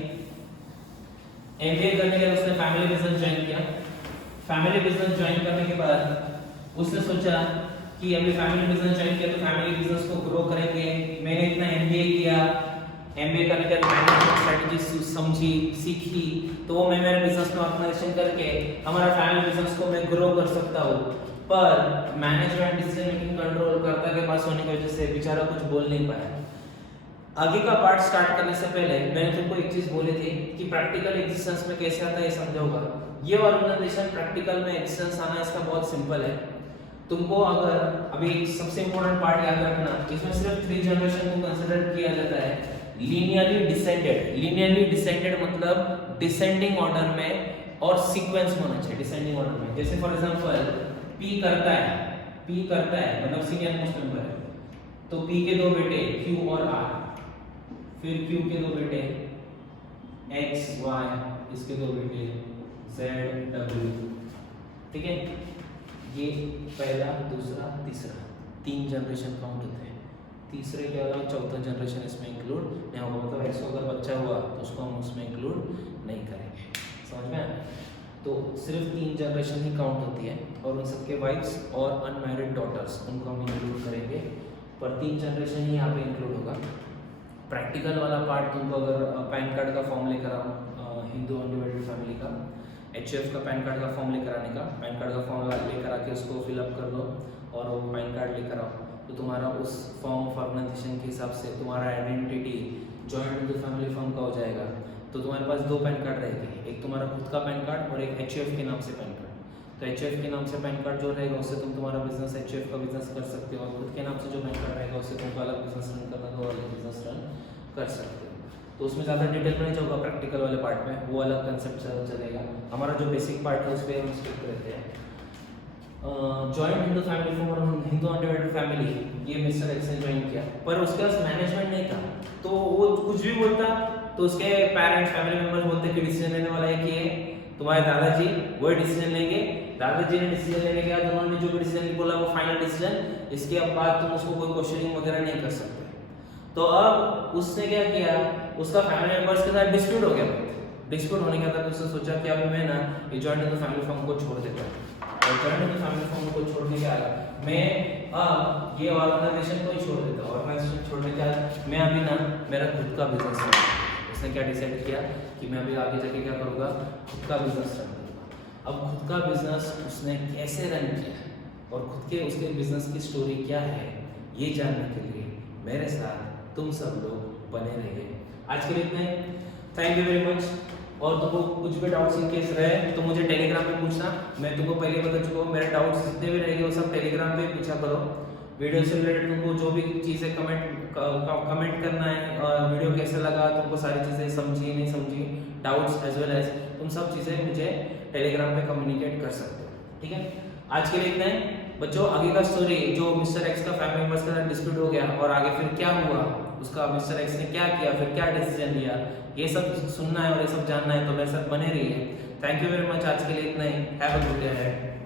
एमबीए करने के बाद उसने फैमिली बिजनेस ज्वाइन किया। फैमिली बिजनेस ज्वाइन करने के बाद उसने सोचा कि अभी फैमिली बिजनेस ज्वाइन किया तो फैमिली बिजनेस को ग्रो करेंगे। मैंने इतना एमबीए किया, एमबीए करने के बाद मैनेजमेंट स्ट्रेटजी समझी, सीखी, तो वो मैं मेरे बिजनेस में ऑर्गेनाइजेशन करके हमारा फैमिली बिजनेस को मैं ग्रो कर सकता हूँ। पर मैनेजमेंट डिसीजन मेकिंग कंट्रोल कर्ता के पास होने की वजह से बेचारा कुछ बोल नहीं पाया। आगे का पार्ट स्टार्ट करने से पहले मैंने तुमको एक चीज बोली थी कि प्रैक्टिकल एग्जिस्टेंस में कैसे आता है ये समझाऊंगा। ये ऑर्गेनाइजेशन प्रैक्टिकल में एग्जिस्टेंस आना इसका बहुत सिंपल है। तुमको अगर अभी सबसे इंपॉर्टेंट पार्ट याद रखना, इसमें सिर्फ 3 जनरेशन को कंसीडर किया जाता है। लीनियरली डिसेंडेड मतलब डिसेंडिंग ऑर्डर में और सीक्वेंस में होना चाहिए, डिसेंडिंग ऑर्डर में। जैसे फॉर एग्जांपल पी करता है मतलब सीनियर मोस्ट मेंबर है, तो पी के 2 बेटे क्यू और आर, फिर क्यू के 2 बेटे एक्स वाई, इसके 2 बेटे जेड डब्ल्यू। ठीक है, ये पहला, दूसरा, तीसरा, 3 जनरेशन काउंट होते हैं। तीसरे के अलावा चौथा जनरेशन इसमें इंक्लूड नहीं होगा, मतलब एक्स को अगर बच्चा हुआ तो उसको हम उसमें इंक्लूड नहीं करेंगे। समझ में आया? तो सिर्फ 3 जनरेशन ही काउंट होती है, और उन सबके वाइफ्स और अनमैरिड डॉटर्स उनको हम इंक्लूड करेंगे, पर 3 जनरेशन ही यहाँ पे इंक्लूड होगा। प्रैक्टिकल वाला पार्ट तुमको अगर पैन कार्ड का फॉर्म लेकर आओ, हिंदू अनडिवाइडेड फैमिली का, एचएफ का पैन कार्ड का फॉर्म लेकर आने का, पैन कार्ड का फॉर्म लेकर आके उसको फिलअप कर दो और वो पैन कार्ड लेकर आओ, तो तुम्हारा उस फॉर्म ऑफ ऑर्गेनाइजेशन के हिसाब से तुम्हारा identity joint Hindu family firm का हो जाएगा। तो तुम्हारे पास 2 पैन कार्ड रहेंगे, एक तुम्हारा खुद का पैन कार्ड और एक एचयूएफ के नाम से पैन कार्ड। तो HUF के नाम से पैन कार्ड जो रहेगा उससे तुम तुम्हारा बिजनेस HUF का बिजनेस कर सकते हो, और खुद के नाम से जो पैन कार्ड रहेगा उससे तुमको अलग बिजनेस रन करना हो, अलग बिजनेस रन कर सकते हो। तो उसमें ज़्यादा डिटेल में नहीं जाऊँगा, प्रैक्टिकल वाले पार्ट में वो अलग कंसेप्ट चलेगा। हमारा जो बेसिक पार्ट है उस पर हम स्टिक रहते हैं। Joint Hindu family form Hindu undivided family, ये मिस्टर एक्स ने ज्वाइन किया, पर उसके पास मैनेजमेंट नहीं था, तो वो कुछ भी बोलता तो उसके पेरेंट्स फैमिली मेंबर्स बोलते कि डिसीजन लेने वाला है कि ये तुम्हारे दादाजी वही डिसीजन लेंगे। दादाजी ने डिसीजन लेने के बाद उन्होंने जो भी डिसीजन बोला वो फाइनल डिसीजन, इसके बाद तुम उसको कोई क्वेश्चनिंग वगैरह नहीं कर सकते। तो अब उसने क्या किया, उसका फैमिली मेंबर्स के साथ डिस्प्यूट हो गया। डिस्प्यूट होने के बाद उसने सोचा कि अभी मैं ना ये जॉइंट हिंदू फैमिली फॉर्म को छोड़ देता हूँ, और जॉइंट हिंदू फैमिली फॉर्म को छोड़ने के बाद मैं ये ऑर्गेनाइजेशन को ही छोड़ देता हूँ। ऑर्गेनाइजेशन छोड़ने के बाद मैं अभी ना मेरा खुद का बिजनेस है। उसने क्या डिसाइड किया कि मैं अभी आगे जाके क्या करूँगा, खुद का बिजनेस रन करूँगा। अब खुद का बिजनेस उसने कैसे रन किया और खुद के उसके बिजनेस की स्टोरी क्या है, ये जानने के लिए मेरे साथ तुम सब लोग बने रहिए। आज के लिए इतना ही, थैंक यू वेरी मच। और तुमको कुछ भी डाउट्स इन केस रहे तो मुझे टेलीग्राम पे पूछना। मैं तुमको पहले बता चुका हूँ, मेरे डाउट्स जितने भी रहेंगे वो सब टेलीग्राम पे पूछा करो। वीडियो से रिलेटेड तुमको जो भी चीज़ें कमेंट करना है, वीडियो कैसे लगा, तुमको सारी चीज़ें समझी नहीं समझी, डाउट्स एज वेल एज तुम सब चीज़ें मुझे टेलीग्राम पे कम्युनिकेट कर सकते हो, ठीक है। आज के लिए इतना ही बच्चों। आगे का स्टोरी जो मिस्टर एक्स का फैमिली मेंबर्स के साथ डिस्प्यूट हो गया और आगे फिर क्या हुआ, उसका मिस्टर एक्स ने क्या किया, फिर क्या डिसीजन लिया, ये सब सुनना है और ये सब जानना है तो मेरे साथ बने रहिए। Thank you very much. आज के लिए इतना ही। Have a good day.